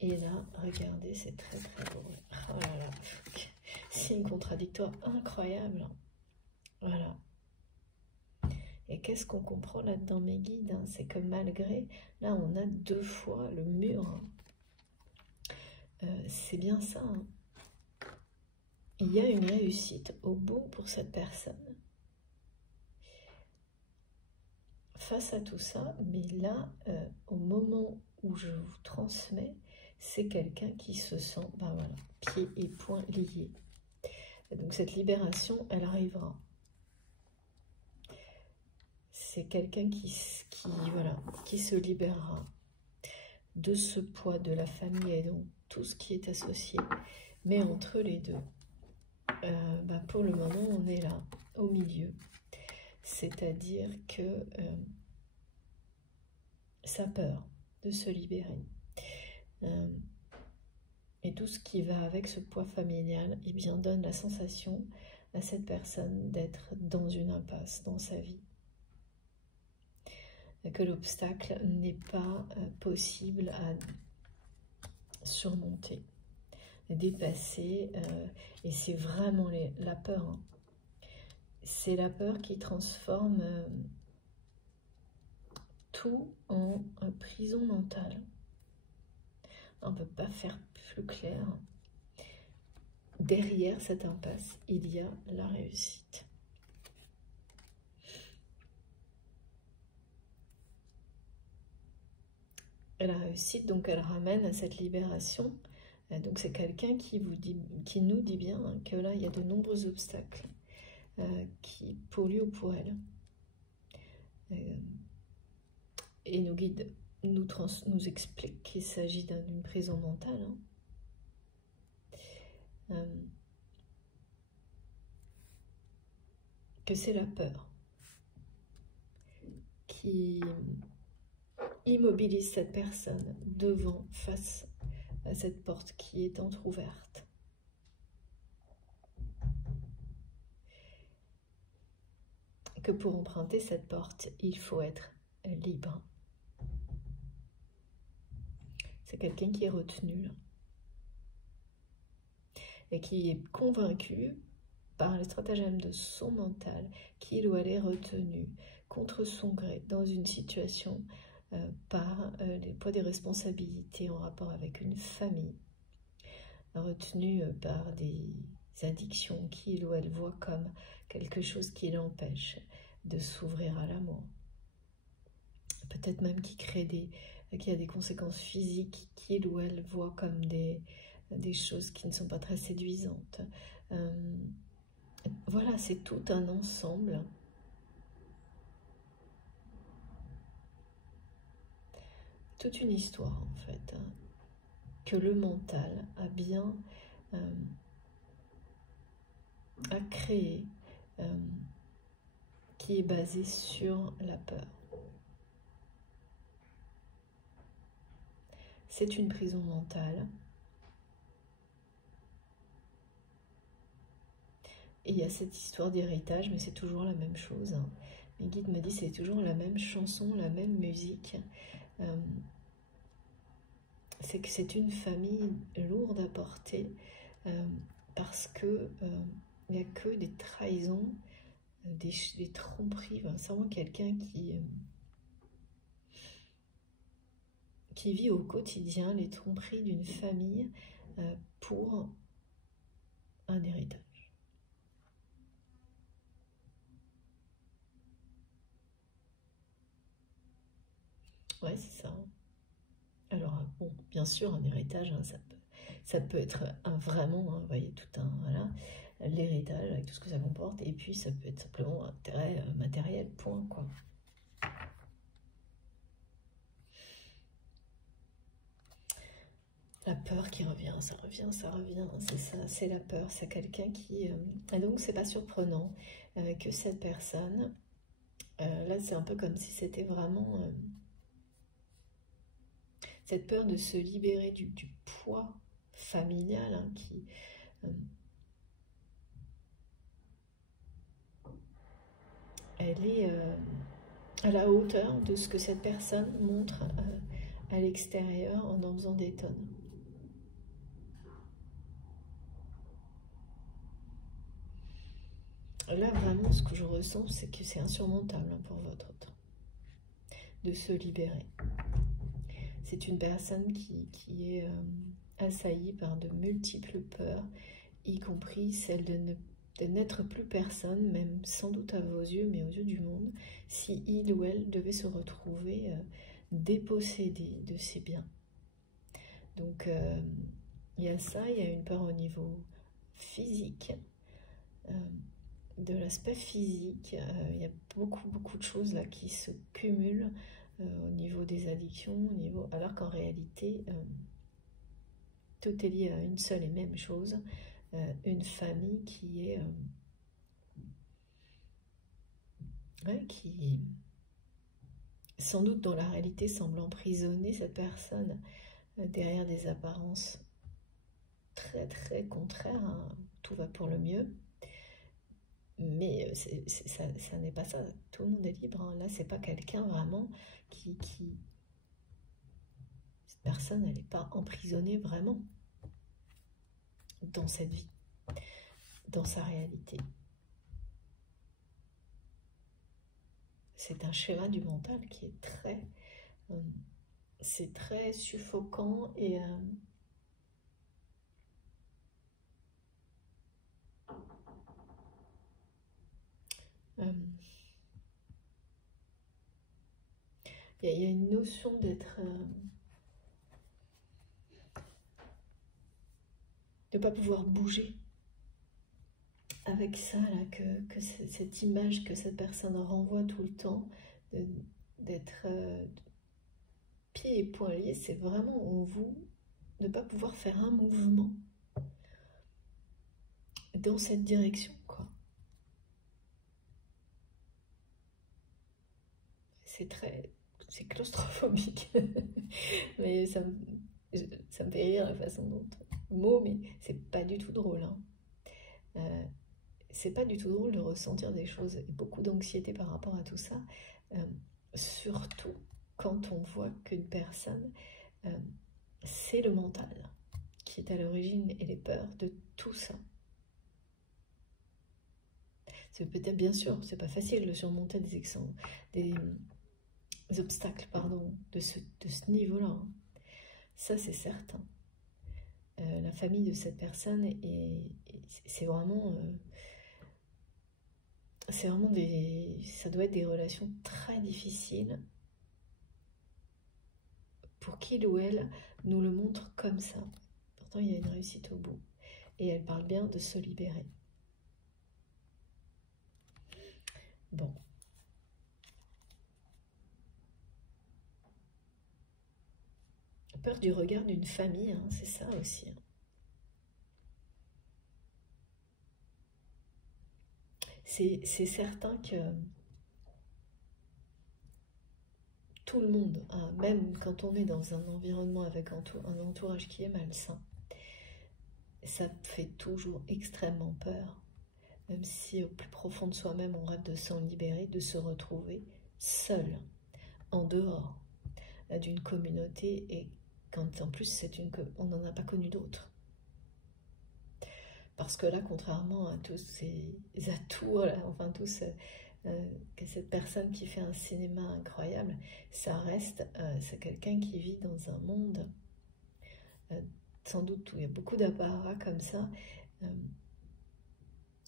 Et là, regardez, c'est très très beau. Oh là là, signe contradictoire incroyable. Voilà. Et qu'est-ce qu'on comprend là-dedans, mes guides, hein? C'est que malgré, là on a 2 fois le mur, hein. C'est bien ça, hein. Il y a une réussite au bout pour cette personne. Face à tout ça, mais là, au moment où je vous transmets, c'est quelqu'un qui se sent, ben voilà, pieds et poings liés. Et donc cette libération, elle arrivera. C'est quelqu'un voilà, qui se libérera de ce poids de la famille et donc tout ce qui est associé. Mais entre les deux, pour le moment, on est là, au milieu. C'est-à-dire que sa peur de se libérer. Et tout ce qui va avec ce poids familial, eh bien, donne la sensation à cette personne d'être dans une impasse dans sa vie. Que l'obstacle n'est pas possible à surmonter, dépasser. Et c'est vraiment la peur. Hein. C'est la peur qui transforme tout en prison mentale. On ne peut pas faire plus clair. Derrière cette impasse, il y a la réussite. Et la réussite, donc, elle ramène à cette libération. Donc, c'est quelqu'un qui nous dit bien hein, que là, il y a de nombreux obstacles qui, pour lui ou pour elle, et nos guides nous expliquent qu'il s'agit d'une prison mentale. Hein. Que c'est la peur qui immobilise cette personne face à cette porte qui est entrouverte. Que pour emprunter cette porte, il faut être libre. C'est quelqu'un qui est retenu là, et qui est convaincu par les stratagèmes de son mental qu'il ou elle est retenu contre son gré dans une situation par les poids des responsabilités en rapport avec une famille, retenu par des addictions qu'il ou elle voit comme quelque chose qui l'empêche de s'ouvrir à l'amour. Peut-être même qui a des conséquences physiques qu'il ou elle voit comme des choses qui ne sont pas très séduisantes. Voilà, c'est tout un ensemble toute une histoire en fait, hein, que le mental a bien a créé, qui est basé sur la peur. C'est une prison mentale. Et il y a cette histoire d'héritage, mais c'est toujours la même chose. Hein. Mes guides me disent c'est toujours la même chanson, la même musique. C'est que c'est une famille lourde à porter parce que il n'y a que des trahisons, des tromperies. Enfin, c'est vraiment quelqu'un qui vit au quotidien les tromperies d'une famille pour un héritage. Ouais, c'est ça. Alors, bon, bien sûr, un héritage, hein, ça peut être vraiment, hein, vous voyez, tout un, voilà, l'héritage avec tout ce que ça comporte, et puis ça peut être simplement un intérêt matériel, point, quoi. La peur qui revient, ça revient, c'est ça, c'est la peur, c'est quelqu'un qui... Et donc, c'est pas surprenant que cette personne, là, c'est un peu comme si c'était vraiment... cette peur de se libérer du poids familial hein, qui... elle est à la hauteur de ce que cette personne montre à l'extérieur en faisant des tonnes. Là, vraiment, ce que je ressens, c'est que c'est insurmontable hein, pour votre temps de se libérer. C'est une personne qui est assaillie par de multiples peurs, y compris celle de n'être plus personne, même sans doute à vos yeux, mais aux yeux du monde, si il ou elle devait se retrouver dépossédé de ses biens. Donc, il y a ça, il y a une peur au niveau physique, de l'aspect physique, il y a beaucoup de choses là qui se cumulent au niveau des addictions, alors qu'en réalité, tout est lié à une seule et même chose, une famille qui est qui sans doute dans la réalité semble emprisonner cette personne derrière des apparences très contraires, hein. Tout va pour le mieux, mais ça n'est pas ça, tout le monde est libre, hein. Là c'est pas quelqu'un vraiment qui cette personne elle n'est pas emprisonnée vraiment dans cette vie, dans sa réalité. C'est un schéma du mental qui est c'est très suffocant et il y a une notion d'être de ne pas pouvoir bouger avec ça là, que cette image que cette personne renvoie tout le temps, d'être pieds et poings liés, c'est vraiment en vous ne pas pouvoir faire un mouvement dans cette direction, quoi. C'est claustrophobique, mais ça me fait rire la façon dont mot, mais c'est pas du tout drôle, hein. C'est pas du tout drôle de ressentir des choses et beaucoup d'anxiété par rapport à tout ça, surtout quand on voit qu'une personne, c'est le mental qui est à l'origine et les peurs de tout ça. C'est peut-être, bien sûr, c'est pas facile de surmonter des obstacles, pardon, de ce niveau-là, hein. Ça, c'est certain. La famille de cette personne, c'est vraiment ça doit être des relations très difficiles pour qu'il ou elle nous le montre comme ça. Pourtant, il y a une réussite au bout. Et elle parle bien de se libérer. Bon. Peur du regard d'une famille, hein, c'est ça aussi, hein. C'est certain que tout le monde, hein, même quand on est dans un environnement avec un entourage qui est malsain, ça fait toujours extrêmement peur, même si au plus profond de soi-même on rêve de s'en libérer, de se retrouver seul, en dehors d'une communauté, et quand en plus on n'en a pas connu d'autres. Parce que là, contrairement à tous ces atouts, enfin tous que cette personne qui fait un cinéma incroyable, ça reste, c'est quelqu'un qui vit dans un monde sans doute où il y a beaucoup d'apparats comme ça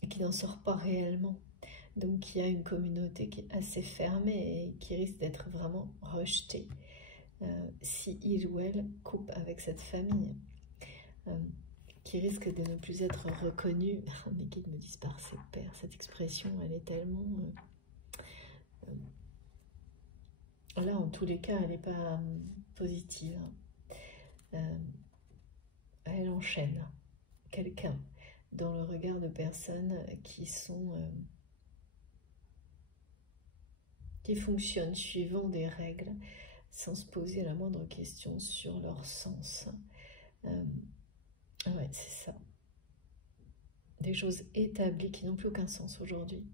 et qui n'en sort pas réellement. Donc il y a une communauté qui est assez fermée et qui risque d'être vraiment rejetée si il ou elle coupe avec cette famille. Qui risque de ne plus être reconnu. Mes guides me disent par ses pairs. Cette expression, elle est tellement... là, en tous les cas, elle n'est pas positive. Elle enchaîne quelqu'un dans le regard de personnes qui fonctionnent suivant des règles, sans se poser la moindre question sur leur sens. Ouais, c'est ça. Des choses établies qui n'ont plus aucun sens aujourd'hui.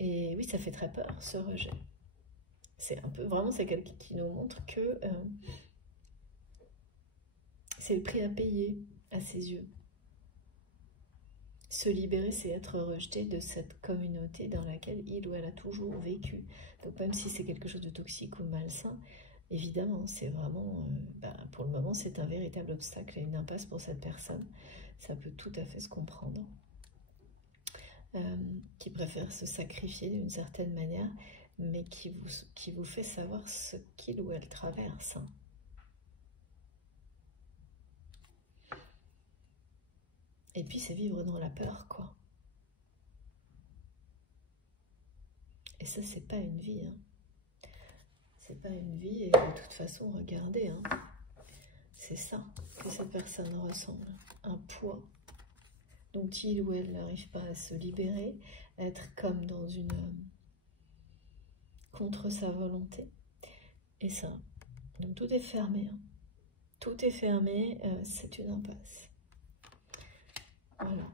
Et oui, ça fait très peur, ce rejet. C'est un peu, vraiment, c'est quelqu'un qui nous montre que c'est le prix à payer à ses yeux. Se libérer, c'est être rejeté de cette communauté dans laquelle il ou elle a toujours vécu. Donc même si c'est quelque chose de toxique ou malsain, évidemment, c'est vraiment, pour le moment, c'est un véritable obstacle et une impasse pour cette personne. Ça peut tout à fait se comprendre. Qui préfère se sacrifier d'une certaine manière, mais qui vous fait savoir ce qu'il ou elle traverse. Et puis c'est vivre dans la peur, quoi. Et ça, c'est pas une vie. Hein. C'est pas une vie, et de toute façon, regardez, hein, c'est ça que cette personne ressemble. Un poids dont il ou elle n'arrive pas à se libérer, être comme dans une... contre sa volonté. Et ça, donc tout est fermé. Hein. Tout est fermé, c'est une impasse. Voilà.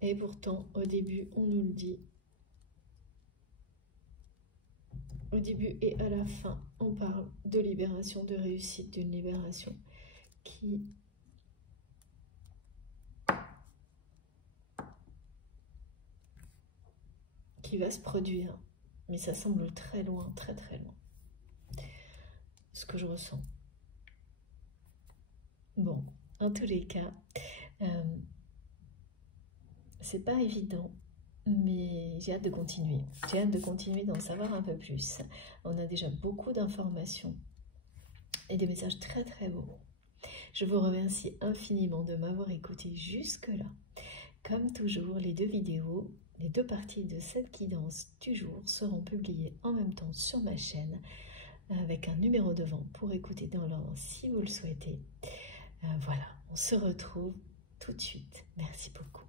Et pourtant, au début, on nous le dit. Au début et à la fin, on parle de libération, de réussite, d'une libération qui va se produire. Mais ça semble très loin, très très loin. Ce que je ressens. Bon, en tous les cas, c'est pas évident, mais j'ai hâte de continuer. J'ai hâte de continuer d'en savoir un peu plus. On a déjà beaucoup d'informations et des messages très très beaux. Je vous remercie infiniment de m'avoir écouté jusque-là. Comme toujours, les deux vidéos, les deux parties de cette guidance du jour seront publiées en même temps sur ma chaîne avec un numéro devant pour écouter dans l'ordre si vous le souhaitez. Voilà, on se retrouve tout de suite. Merci beaucoup.